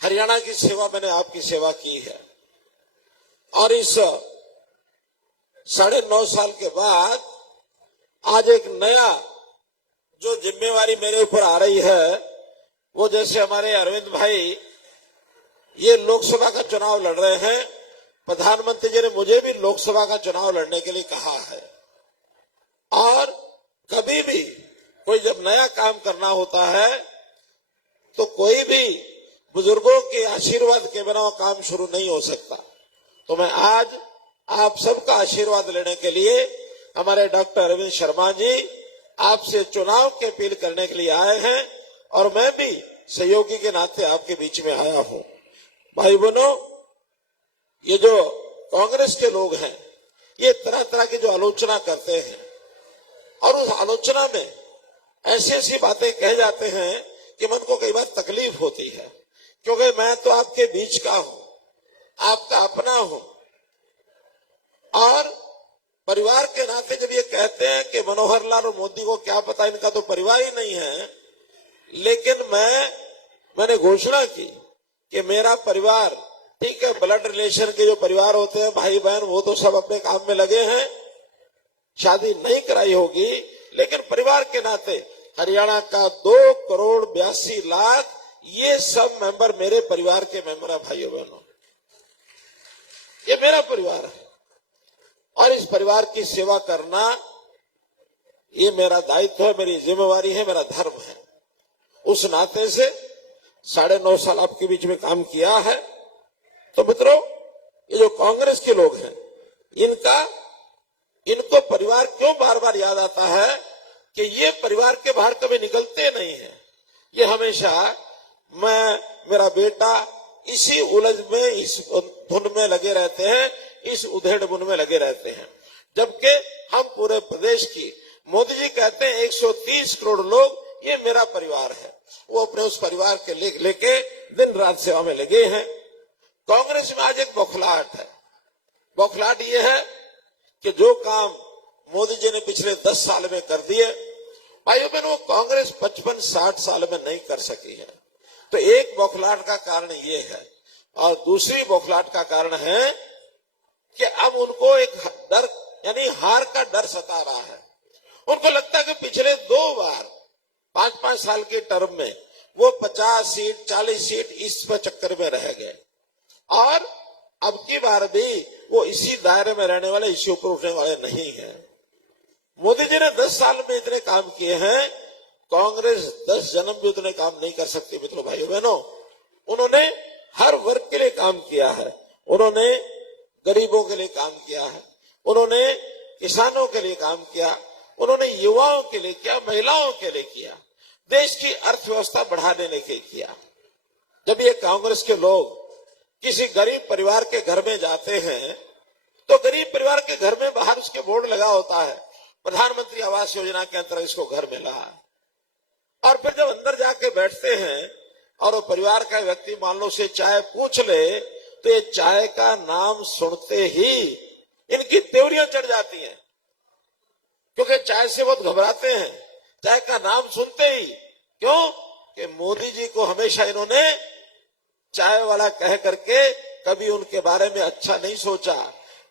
हरियाणा की सेवा मैंने आपकी सेवा की है, और इस 9.5 साल के बाद आज एक नया जो जिम्मेवारी मेरे ऊपर आ रही है, वो जैसे हमारे अरविंद भाई ये लोकसभा का चुनाव लड़ रहे हैं, प्रधानमंत्री जी ने मुझे भी लोकसभा का चुनाव लड़ने के लिए कहा है, और कभी भी कोई जब नया काम करना होता है तो कोई भी बुजुर्गों के आशीर्वाद के बिना वो काम शुरू नहीं हो सकता। तो मैं आज आप सबका आशीर्वाद लेने के लिए हमारे डॉक्टर अरविंद शर्मा जी आपसे चुनाव की अपील करने के लिए आए हैं, और मैं भी सहयोगी के नाते आपके बीच में आया हूं। भाई बहनों, ये जो कांग्रेस के लोग हैं, ये तरह तरह की जो आलोचना करते हैं, और उस आलोचना में ऐसी ऐसी बातें कह जाते हैं कि मन को कई बार तकलीफ होती है, क्योंकि मैं तो आपके बीच का हूं, आपका अपना हूं, और परिवार के नाते जब ये कहते हैं कि मनोहर लाल और मोदी को क्या पता, इनका तो परिवार ही नहीं है, लेकिन मैंने घोषणा की कि मेरा परिवार, ठीक है, ब्लड रिलेशन के जो परिवार होते हैं, भाई बहन, वो तो सब अपने काम में लगे हैं, शादी नहीं कराई होगी, लेकिन परिवार के नाते हरियाणा का 2,82,00,000 ये सब मेंबर मेरे परिवार के मेंबर है। भाइयों बहनों, ये मेरा परिवार है, और इस परिवार की सेवा करना ये मेरा दायित्व है, मेरी जिम्मेवारी है, मेरा धर्म है। उस नाते से 9.5 साल आपके बीच में काम किया है। तो मित्रों, ये जो कांग्रेस के लोग हैं, इनको परिवार क्यों बार बार याद आता है कि ये परिवार के बाहर कभी निकलते नहीं है। ये हमेशा मेरा बेटा इसी उलझ में, इस धुन में लगे रहते हैं, इस उधेड़ बुन में लगे रहते हैं, जबकि हम पूरे प्रदेश की, मोदी जी कहते हैं 130 करोड़ लोग, ये मेरा परिवार है। वो अपने उस परिवार के लेके दिन रात सेवा में लगे हैं। कांग्रेस में आज एक बौखलाहट है। बौखलाहट ये है कि जो काम मोदी जी ने पिछले 10 साल में कर दिए, भाइयों बहनों, कांग्रेस 55-60 साल में नहीं कर सकी है। तो एक बौखलाहट का कारण ये है, और दूसरी बौखलाहट का कारण है कि अब उनको एक डर यानी हार का डर सता रहा है। उनको लगता है कि पिछले 2 बार 5-5 साल के टर्म में वो 50 सीट 40 सीट इस पर चक्कर में रह गए और अब की बार भी वो इसी दायरे में रहने वाले, इसी ऊपर उठने वाले नहीं है। मोदी जी ने 10 साल में इतने काम किए हैं, कांग्रेस 10 जन्म भी उतने काम नहीं कर सकती। मित्रों, भाइयों बहनों, उन्होंने हर वर्ग के लिए काम किया है। उन्होंने गरीबों के लिए काम किया है, उन्होंने किसानों के लिए काम किया, उन्होंने युवाओं के लिए किया, महिलाओं के लिए किया, देश की अर्थव्यवस्था बढ़ाने के लिए किया। जब ये कांग्रेस के लोग किसी गरीब परिवार के घर में जाते हैं तो गरीब परिवार के घर में बाहर उसके बोर्ड लगा होता है, प्रधानमंत्री आवास योजना के अंतर्गत इसको घर मिला है। और फिर जब अंदर जाके बैठते हैं और वो परिवार का व्यक्ति मान लो से चाय पूछ ले तो ये चाय का नाम सुनते ही इनकी त्योरियां चढ़ जाती हैं, क्योंकि चाय से बहुत घबराते हैं चाय का नाम सुनते ही। क्यों? कि मोदी जी को हमेशा इन्होंने चाय वाला कह करके कभी उनके बारे में अच्छा नहीं सोचा।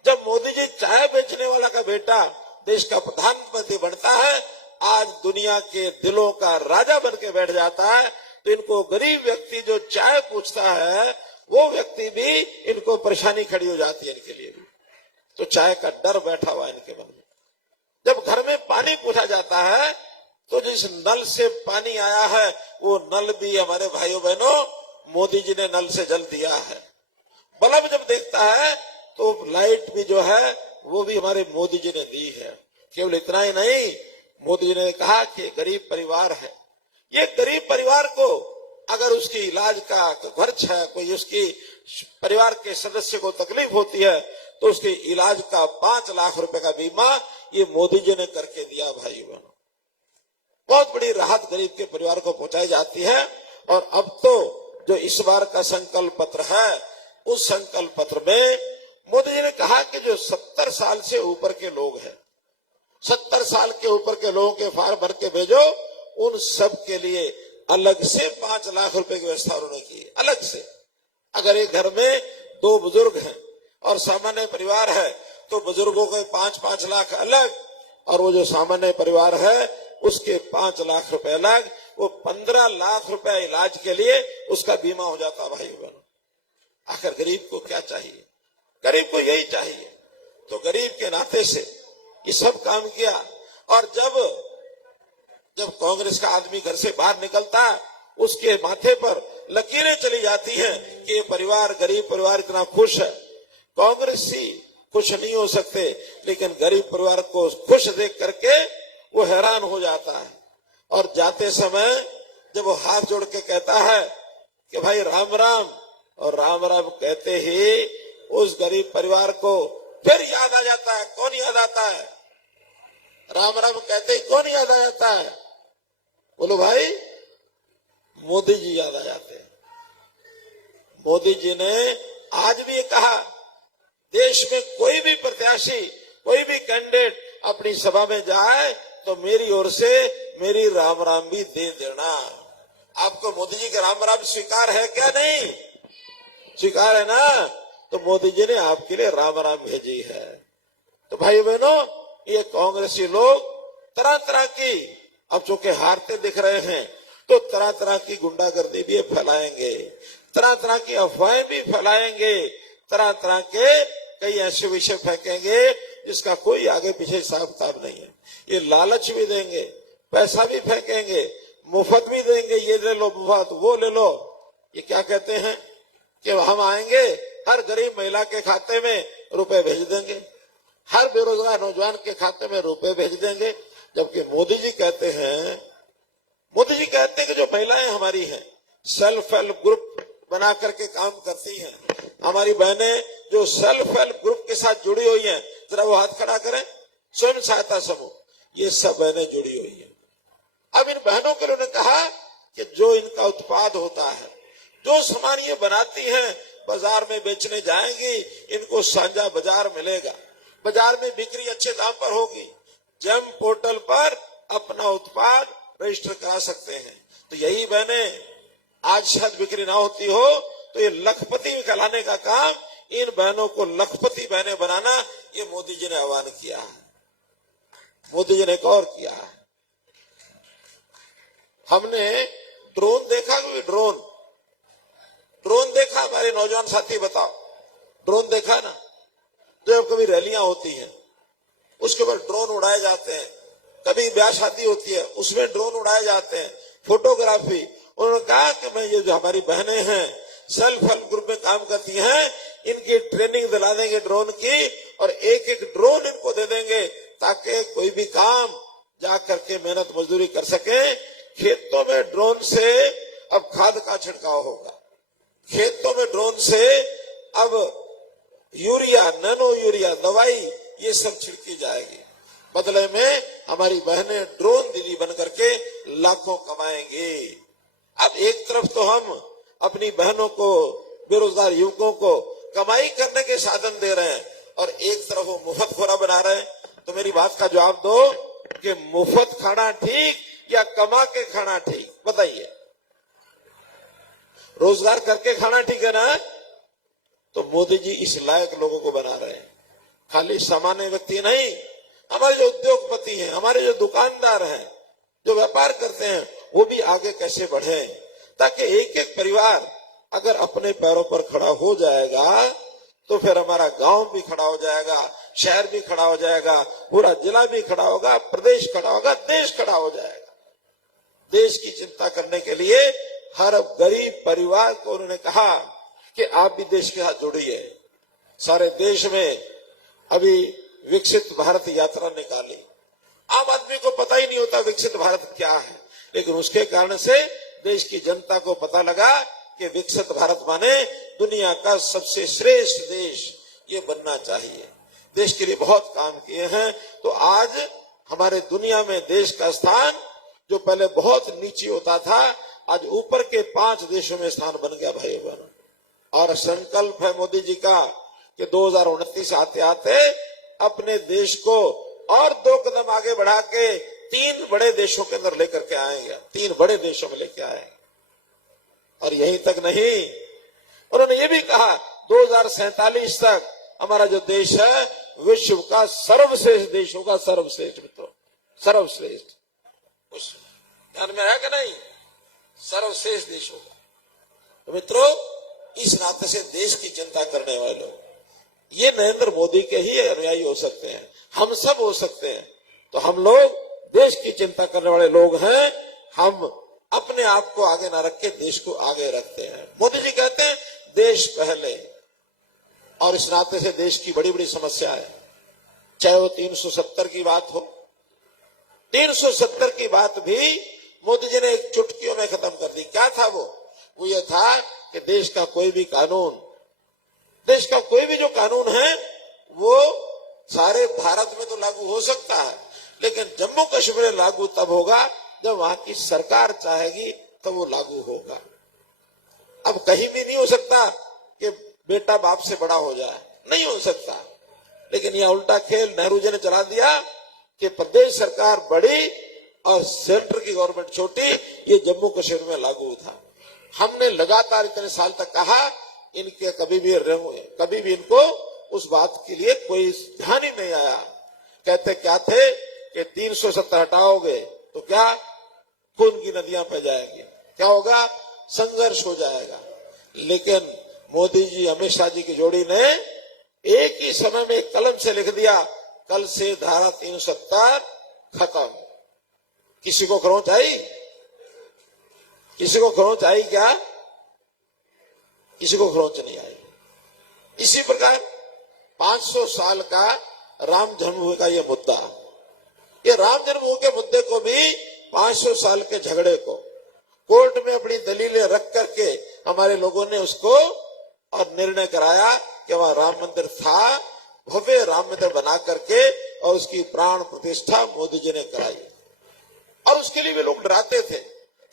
जब मोदी जी चाय बेचने वाला का बेटा देश का प्रधानमंत्री बनता है, आज दुनिया के दिलों का राजा बन के बैठ जाता है, तो इनको गरीब व्यक्ति जो चाय पूछता है वो व्यक्ति भी इनको परेशानी खड़ी हो जाती है इनके लिए भी। तो चाय का डर बैठा हुआ है इनके मन में। जब घर में पानी पूछा जाता है तो जिस नल से पानी आया है वो नल भी हमारे भाइयों बहनों मोदी जी ने नल से जल दिया है। बल्ब जब देखता है तो लाइट भी जो है वो भी हमारे मोदी जी ने दी है। केवल इतना ही नहीं, मोदी जी ने कहा कि गरीब परिवार है, ये गरीब परिवार को अगर उसकी इलाज का खर्च है, कोई उसकी परिवार के सदस्य को तकलीफ होती है तो उसके इलाज का 5 लाख रुपए का बीमा ये मोदी जी ने करके दिया। भाई बहनों, बहुत बड़ी राहत गरीब के परिवार को पहुंचाई जाती है। और अब तो जो इस बार का संकल्प पत्र है, उस संकल्प पत्र में मोदी जी ने कहा कि जो 70 साल से ऊपर के लोग हैं, 70 साल के ऊपर के लोगों के फार्म भर के भेजो, उन सब के लिए अलग से 5 लाख रुपए की व्यवस्था उन्होंने की। अलग से अगर एक घर में 2 बुजुर्ग हैं और सामान्य परिवार है तो बुजुर्गों के 5-5 लाख अलग, और वो जो सामान्य परिवार है उसके 5 लाख रुपए अलग, वो 15 लाख रुपए इलाज के लिए उसका बीमा हो जाता। भाई बहनों, आखिर गरीब को क्या चाहिए? गरीब को यही चाहिए। तो गरीब के नाते से ये सब काम किया। और जब कांग्रेस का आदमी घर से बाहर निकलता, उसके माथे पर लकीरें चली जाती हैं कि ये परिवार, गरीब परिवार इतना खुश है। कांग्रेसी खुश नहीं हो सकते, लेकिन गरीब परिवार को खुश देख करके वो हैरान हो जाता है। और जाते समय जब वो हाथ जोड़ के कहता है कि भाई राम राम, और राम राम कहते ही उस गरीब परिवार को फिर याद आ जाता है। कौन याद आता है? राम राम कहते ही कौन याद आ जाता है? बोलो भाई, मोदी जी याद आ जाते हैं। मोदी जी ने आज भी कहा, देश में कोई भी प्रत्याशी, कोई भी कैंडिडेट अपनी सभा में जाए तो मेरी ओर से मेरी राम राम भी दे देना। आपको मोदी जी के राम राम स्वीकार है क्या? नहीं स्वीकार है ना? तो मोदी जी ने आपके लिए राम राम भेजी है। तो भाई बहनों, ये कांग्रेसी लोग तरह तरह की, अब चूंकि हारते दिख रहे हैं तो तरह तरह की गुंडागर्दी भी फैलाएंगे, तरह तरह की अफवाहें भी फैलाएंगे, तरह तरह के कई ऐसे विषय फेंकेंगे जिसका कोई आगे पीछे हिसाब किताब नहीं है। ये लालच भी देंगे, पैसा भी फेंकेंगे, मुफ्त भी देंगे, ये ले लो मुफ्त, वो ले लो। ये क्या कहते हैं कि हम आएंगे, हर गरीब महिला के खाते में रुपए भेज देंगे, हर बेरोजगार नौजवान के खाते में रुपए भेज देंगे। जबकि मोदी जी कहते हैं कि जो महिलाएं हमारी हैं, सेल्फ हेल्प ग्रुप बना करके काम करती हैं, हमारी बहनें जो सेल्फ हेल्प ग्रुप के साथ जुड़ी हुई हैं, जरा वो हाथ खड़ा करें, स्वयं सहायता समूह, ये सब बहनें जुड़ी हुई हैं। अब इन बहनों के लिए कहा कि जो इनका उत्पाद होता है, जो सामान ये बनाती हैं, बाजार में बेचने जाएंगी, इनको साझा बाजार मिलेगा, बाजार में बिक्री अच्छे दाम पर होगी। जेम पोर्टल पर अपना उत्पाद रजिस्टर करा सकते हैं। तो यही बहनें, आज शायद बिक्री ना होती हो तो ये लखपति कहलाने का काम, इन बहनों को लखपति बहनें बनाना, ये मोदी जी ने आह्वान किया है। मोदी जी ने एक और किया है, हमने ड्रोन देखा। कोई ड्रोन देखा हमारे नौजवान साथी? बताओ, ड्रोन देखा ना? जब कभी रैलियां होती हैं उसके बाद ड्रोन उड़ाए जाते हैं, कभी ब्याह शादी होती है उसमें ड्रोन उड़ाए जाते हैं, फोटोग्राफी। उन्होंने कहा कि मैं ये जो हमारी बहनें हैं सेल्फ हेल्प ग्रुप में काम करती हैं, इनकी ट्रेनिंग दिला देंगे ड्रोन की, और एक एक ड्रोन इनको दे देंगे ताकि कोई भी काम जा करके मेहनत मजदूरी कर सके। खेतों में ड्रोन से अब खाद का छिड़काव होगा, खेतों में ड्रोन से अब यूरिया, नैनो यूरिया दवाई ये सब छिड़की जाएगी। बदले में हमारी बहनें ड्रोन दीदी बन करके लाखों कमाएंगी। अब एक तरफ तो हम अपनी बहनों को, बेरोजगार युवकों को कमाई करने के साधन दे रहे हैं, और एक तरफ वो मुफ्त खोरा बना रहे हैं। तो मेरी बात का जवाब दो कि मुफ्त खाना ठीक या कमा के खाना ठीक? बताइए, रोजगार करके खाना ठीक है ना? तो मोदी जी इस लायक लोगों को बना रहे हैं, खाली सामान्य व्यक्ति नहीं, हमारे जो उद्योगपति हैं, हमारे जो दुकानदार हैं, जो व्यापार करते हैं, वो भी आगे कैसे बढ़े, ताकि एक एक परिवार अगर अपने पैरों पर खड़ा हो जाएगा तो फिर हमारा गांव भी खड़ा हो जाएगा, शहर भी खड़ा हो जाएगा, पूरा जिला भी खड़ा होगा, प्रदेश खड़ा होगा, देश खड़ा हो जाएगा। देश की चिंता करने के लिए हर गरीब परिवार को उन्होंने कहा कि आप भी देश के साथ जुड़िए। सारे देश में अभी विकसित भारत यात्रा निकाली। आम आदमी को पता ही नहीं होता विकसित भारत क्या है, लेकिन उसके कारण से देश की जनता को पता लगा कि विकसित भारत माने दुनिया का सबसे श्रेष्ठ देश ये बनना चाहिए। देश के लिए बहुत काम किए हैं, तो आज हमारे दुनिया में देश का स्थान जो पहले बहुत नीचे होता था, आज ऊपर के 5 देशों में स्थान बन गया भाई बहन। और संकल्प है मोदी जी का कि 2029 आते आते अपने देश को और 2 कदम आगे बढ़ा के 3 बड़े देशों के अंदर लेकर के आएंगे, 3 बड़े देशों में लेके आएंगे। और यहीं तक नहीं, उन्होंने ये भी कहा 2047 तक हमारा जो देश है विश्व का सर्वश्रेष्ठ देश होगा। सर्वश्रेष्ठ मित्रों, सर्वश्रेष्ठ, उस ध्यान में है कि नहीं? सर्वश्रेष्ठ देश होगा। तो मित्रों, इस नाते से देश की चिंता करने वाले लोग ये नरेंद्र मोदी के ही अनुयायी हो सकते हैं, हम सब हो सकते हैं। तो हम लोग देश की चिंता करने वाले लोग हैं, हम अपने आप को आगे ना रख के देश को आगे रखते हैं। मोदी जी कहते हैं देश पहले, और इस नाते से देश की बड़ी बड़ी समस्या है, चाहे वो 370 की बात हो। 370 की बात भी मोदी जी ने एक चुटकियों में खत्म कर दी। क्या था वो ये था कि देश का कोई भी जो कानून है वो सारे भारत में तो लागू हो सकता है, लेकिन जम्मू कश्मीर में लागू तब होगा जब वहां की सरकार चाहेगी तब वो लागू होगा। अब कहीं भी नहीं हो सकता कि बेटा बाप से बड़ा हो जाए, नहीं हो सकता। लेकिन यह उल्टा खेल नेहरू जी ने चला दिया कि प्रदेश सरकार बड़ी और सेंटर की गवर्नमेंट छोटी, ये जम्मू कश्मीर में लागू था। हमने लगातार इतने साल तक कहा, इनके कभी भी इनको उस बात के लिए कोई ध्यान ही नहीं आया। कहते क्या थे कि 370 हटाओगे तो क्या खून की नदियां बह जाएंगी, क्या होगा, संघर्ष हो जाएगा। लेकिन मोदी जी, अमित शाह जी की जोड़ी ने एक ही समय में एक कलम से लिख दिया, कल से धारा 370 खत्म। किसी को खरोंच आई? किसी को खरोंच आई क्या? किसी को खरोंच नहीं आई। इसी प्रकार 500 साल का राम जन्मभूमि का ये मुद्दा, ये राम जन्मभूमि के मुद्दे को भी 500 साल के झगड़े को कोर्ट में अपनी दलीलें रख करके हमारे लोगों ने उसको और निर्णय कराया कि वहां राम मंदिर था, भव्य राम मंदिर बना करके, और उसकी प्राण प्रतिष्ठा मोदी जी ने कराई। और उसके लिए भी लोग डराते थे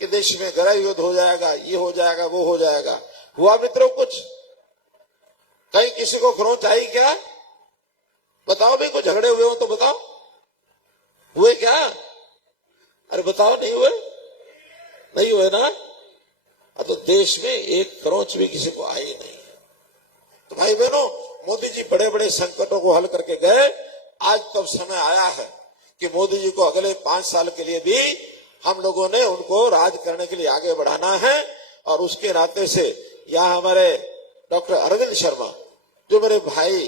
कि देश में गृह युद्ध हो जाएगा, ये हो जाएगा, वो हो जाएगा। हुआ मित्रों कुछ? कहीं किसी को खरोंच आई क्या? बताओ भाई, कोई झगड़े हुए हो तो बताओ, हुए क्या? अरे बताओ, नहीं हुए? नहीं हुए ना? तो देश में एक खरोंच भी किसी को आई नहीं। तो भाई बहनों, मोदी जी बड़े बड़े संकटों को हल करके गए। आज तब समय आया है कि मोदी जी को अगले 5 साल के लिए भी हम लोगों ने उनको राज करने के लिए आगे बढ़ाना है। और उसके नाते से यहाँ हमारे डॉक्टर अरविंद शर्मा, जो मेरे भाई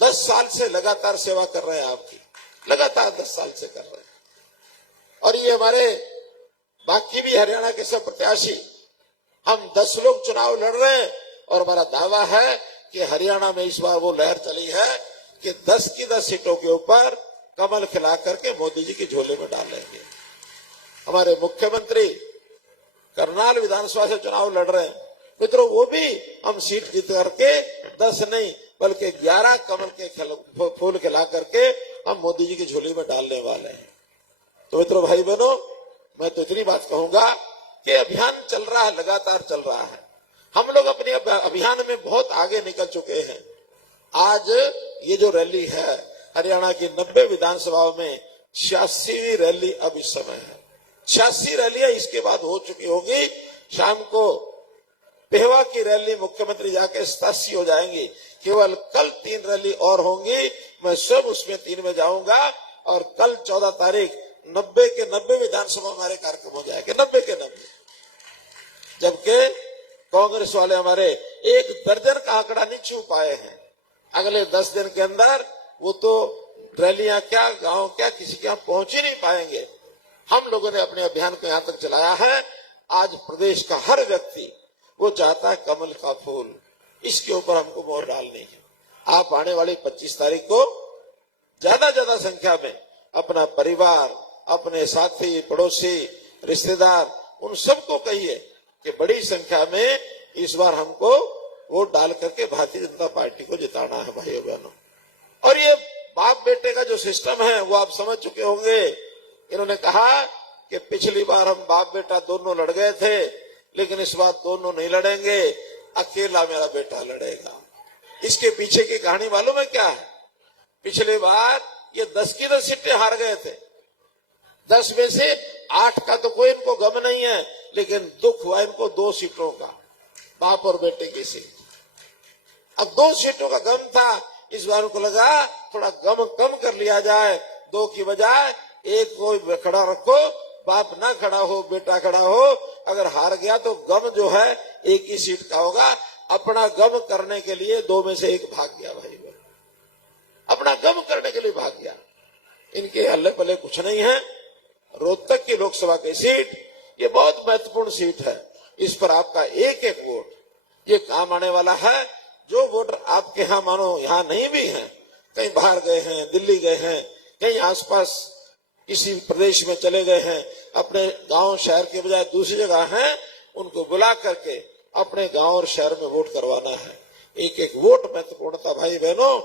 10 साल से लगातार सेवा कर रहे हैं, आपकी लगातार 10 साल से कर रहे हैं। और ये हमारे बाकी भी हरियाणा के सब प्रत्याशी, हम 10 लोग चुनाव लड़ रहे हैं और हमारा दावा है कि हरियाणा में इस बार वो लहर चली है कि 10 की 10 सीटों के ऊपर कमल खिला करके मोदी जी की झोले में डालेंगे। हमारे मुख्यमंत्री करनाल विधानसभा से चुनाव लड़ रहे हैं मित्रों, वो भी हम सीट जीत करके 10 नहीं बल्कि 11 कमल के फूल खिला करके हम मोदी जी की झोली में डालने वाले हैं। तो मित्रों, भाई बहनों, मैं तो इतनी बात कहूंगा कि अभियान चल रहा है, लगातार चल रहा है। हम लोग अपने अभियान में बहुत आगे निकल चुके हैं। आज ये जो रैली है हरियाणा की 90 विधानसभाओं में 86वीं रैली अब इस समय है। 86 रैलियां इसके बाद हो चुकी होगी। शाम को पेहवा की रैली मुख्यमंत्री जाके 87 हो जाएंगी। केवल कल 3 रैली और होंगी। मैं सब उसमें 3 में जाऊंगा और कल 14 तारीख 90 के 90 विधानसभा हमारे कार्यक्रम हो जाएंगे, 90 के 90। जबकि कांग्रेस वाले हमारे 1 दर्जन का आंकड़ा नहीं छू पाए हैं। अगले 10 दिन के अंदर वो तो रैलियां क्या, गांव क्या, किसी के यहाँ पहुंच ही नहीं पाएंगे। हम लोगों ने अपने अभियान को यहाँ तक चलाया है। आज प्रदेश का हर व्यक्ति वो चाहता है कमल का फूल, इसके ऊपर हमको मोहर डालनी है। आप आने वाली 25 तारीख को ज्यादा संख्या में अपना परिवार, अपने साथी, पड़ोसी, रिश्तेदार, उन सबको कहिए कि बड़ी संख्या में इस बार हमको वोट डाल करके भारतीय जनता पार्टी को जिताना है भाइयों बहनों। और ये बाप बेटे का जो सिस्टम है वो आप समझ चुके होंगे। इन्होंने कहा कि पिछली बार हम बाप बेटा दोनों लड़ गए थे, लेकिन इस बार दोनों नहीं लड़ेंगे, अकेला मेरा बेटा लड़ेगा। इसके पीछे की कहानी मालूम है क्या है? पिछली बार ये 10 की 10 सीटें हार गए थे। 10 में से 8 का तो कोई इनको गम नहीं है, लेकिन दुख हुआ इनको 2 सीटों का, बाप और बेटे की सीट। अब 2 सीटों का गम था, इस बार उनको लगा थोड़ा गम कम कर लिया जाए, 2 की बजाय 1 को खड़ा रखो, बाप ना खड़ा हो, बेटा खड़ा हो। अगर हार गया तो गम जो है 1 ही सीट का होगा। अपना गम करने के लिए 2 में से 1 भाग गया भाई, अपना गम करने के लिए भाग गया। इनके हल्ले पल्ले कुछ नहीं है। रोहतक की लोकसभा की सीट ये बहुत महत्वपूर्ण सीट है। इस पर आपका एक वोट ये काम आने वाला है। जो वोटर आपके यहाँ मानो यहाँ नहीं भी हैं, कहीं बाहर गए हैं, दिल्ली गए हैं, कहीं आसपास किसी प्रदेश में चले गए हैं, अपने गांव शहर के बजाय दूसरी जगह हैं, उनको बुला करके अपने गांव और शहर में वोट करवाना है। एक वोट महत्वपूर्ण था भाई बहनों।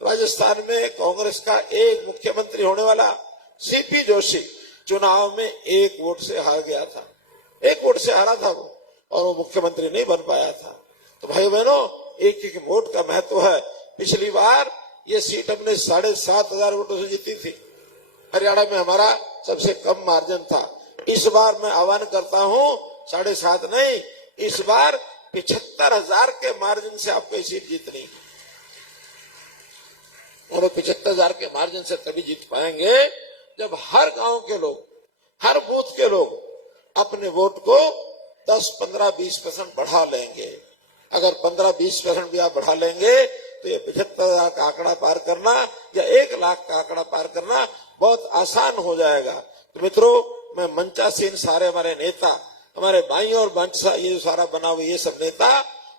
राजस्थान में कांग्रेस का एक मुख्यमंत्री होने वाला सीपी जोशी चुनाव में 1 वोट से हार गया था। 1 वोट से हारा था वो, और वो मुख्यमंत्री नहीं बन पाया था। तो भाई बहनों, एक वोट का महत्व है। पिछली बार ये सीट हमने 7,500 वोटों से जीती थी। हरियाणा में हमारा सबसे कम मार्जिन था। इस बार मैं आह्वान करता हूं 7.5 नहीं, इस बार 75,000 के मार्जिन से आपको सीट जीतनी है। और 75,000 के मार्जिन से तभी जीत पाएंगे जब हर गांव के लोग, हर बूथ के लोग अपने वोट को 10, 15, 20% बढ़ा लेंगे। अगर 15-20% भी आप बढ़ा लेंगे तो ये 75,000 का आंकड़ा पार करना या 1 लाख का आंकड़ा पार करना बहुत आसान हो जाएगा। तो मित्रों, मैं मंचासीन सारे हमारे नेता, हमारे भाई और मंचा ये जो सारा बना हुआ ये सब नेता,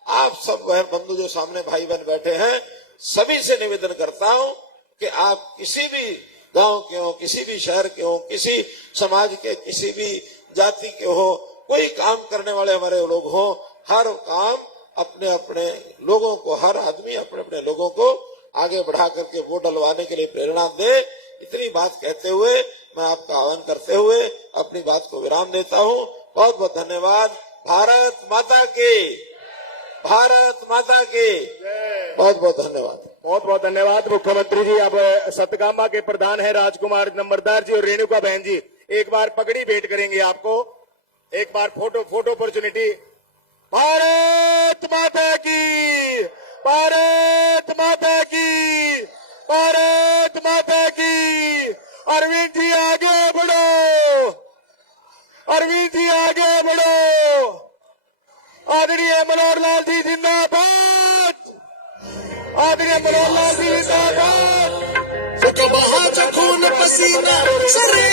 आप सब बहन बंधु जो सामने भाई बहन बैठे हैं, सभी से निवेदन करता हूं कि आप किसी भी गांव के हो, किसी भी शहर के हो, किसी समाज के, किसी भी जाति के हो, कोई काम करने वाले हमारे लोग हो, हर काम अपने अपने लोगों को, हर आदमी अपने अपने लोगों को आगे बढ़ा करके वोट डलवाने के लिए प्रेरणा दे। इतनी बात कहते हुए मैं आपका आह्वान करते हुए अपनी बात को विराम देता हूं। बहुत बहुत धन्यवाद। भारत माता की, भारत माता की बहुत बहुत धन्यवाद। बहुत बहुत धन्यवाद मुख्यमंत्री जी। अब सतगामा के प्रधान है राजकुमार नंबरदार जी और रेणुका बहन जी, एक बार पगड़ी भेंट करेंगे आपको। एक बार फोटो अपॉर्चुनिटी। भारत माता की, भारत भारत माता की, भारत माता की। अरविंद जी आगे बढ़ो, अरविंद जी आगे बढ़ो। आदरणीय मनोहर लाल जी जिंदाबाद, आदरणीय मनोहर लाल जी जिंदाबाद। खून पसीना सर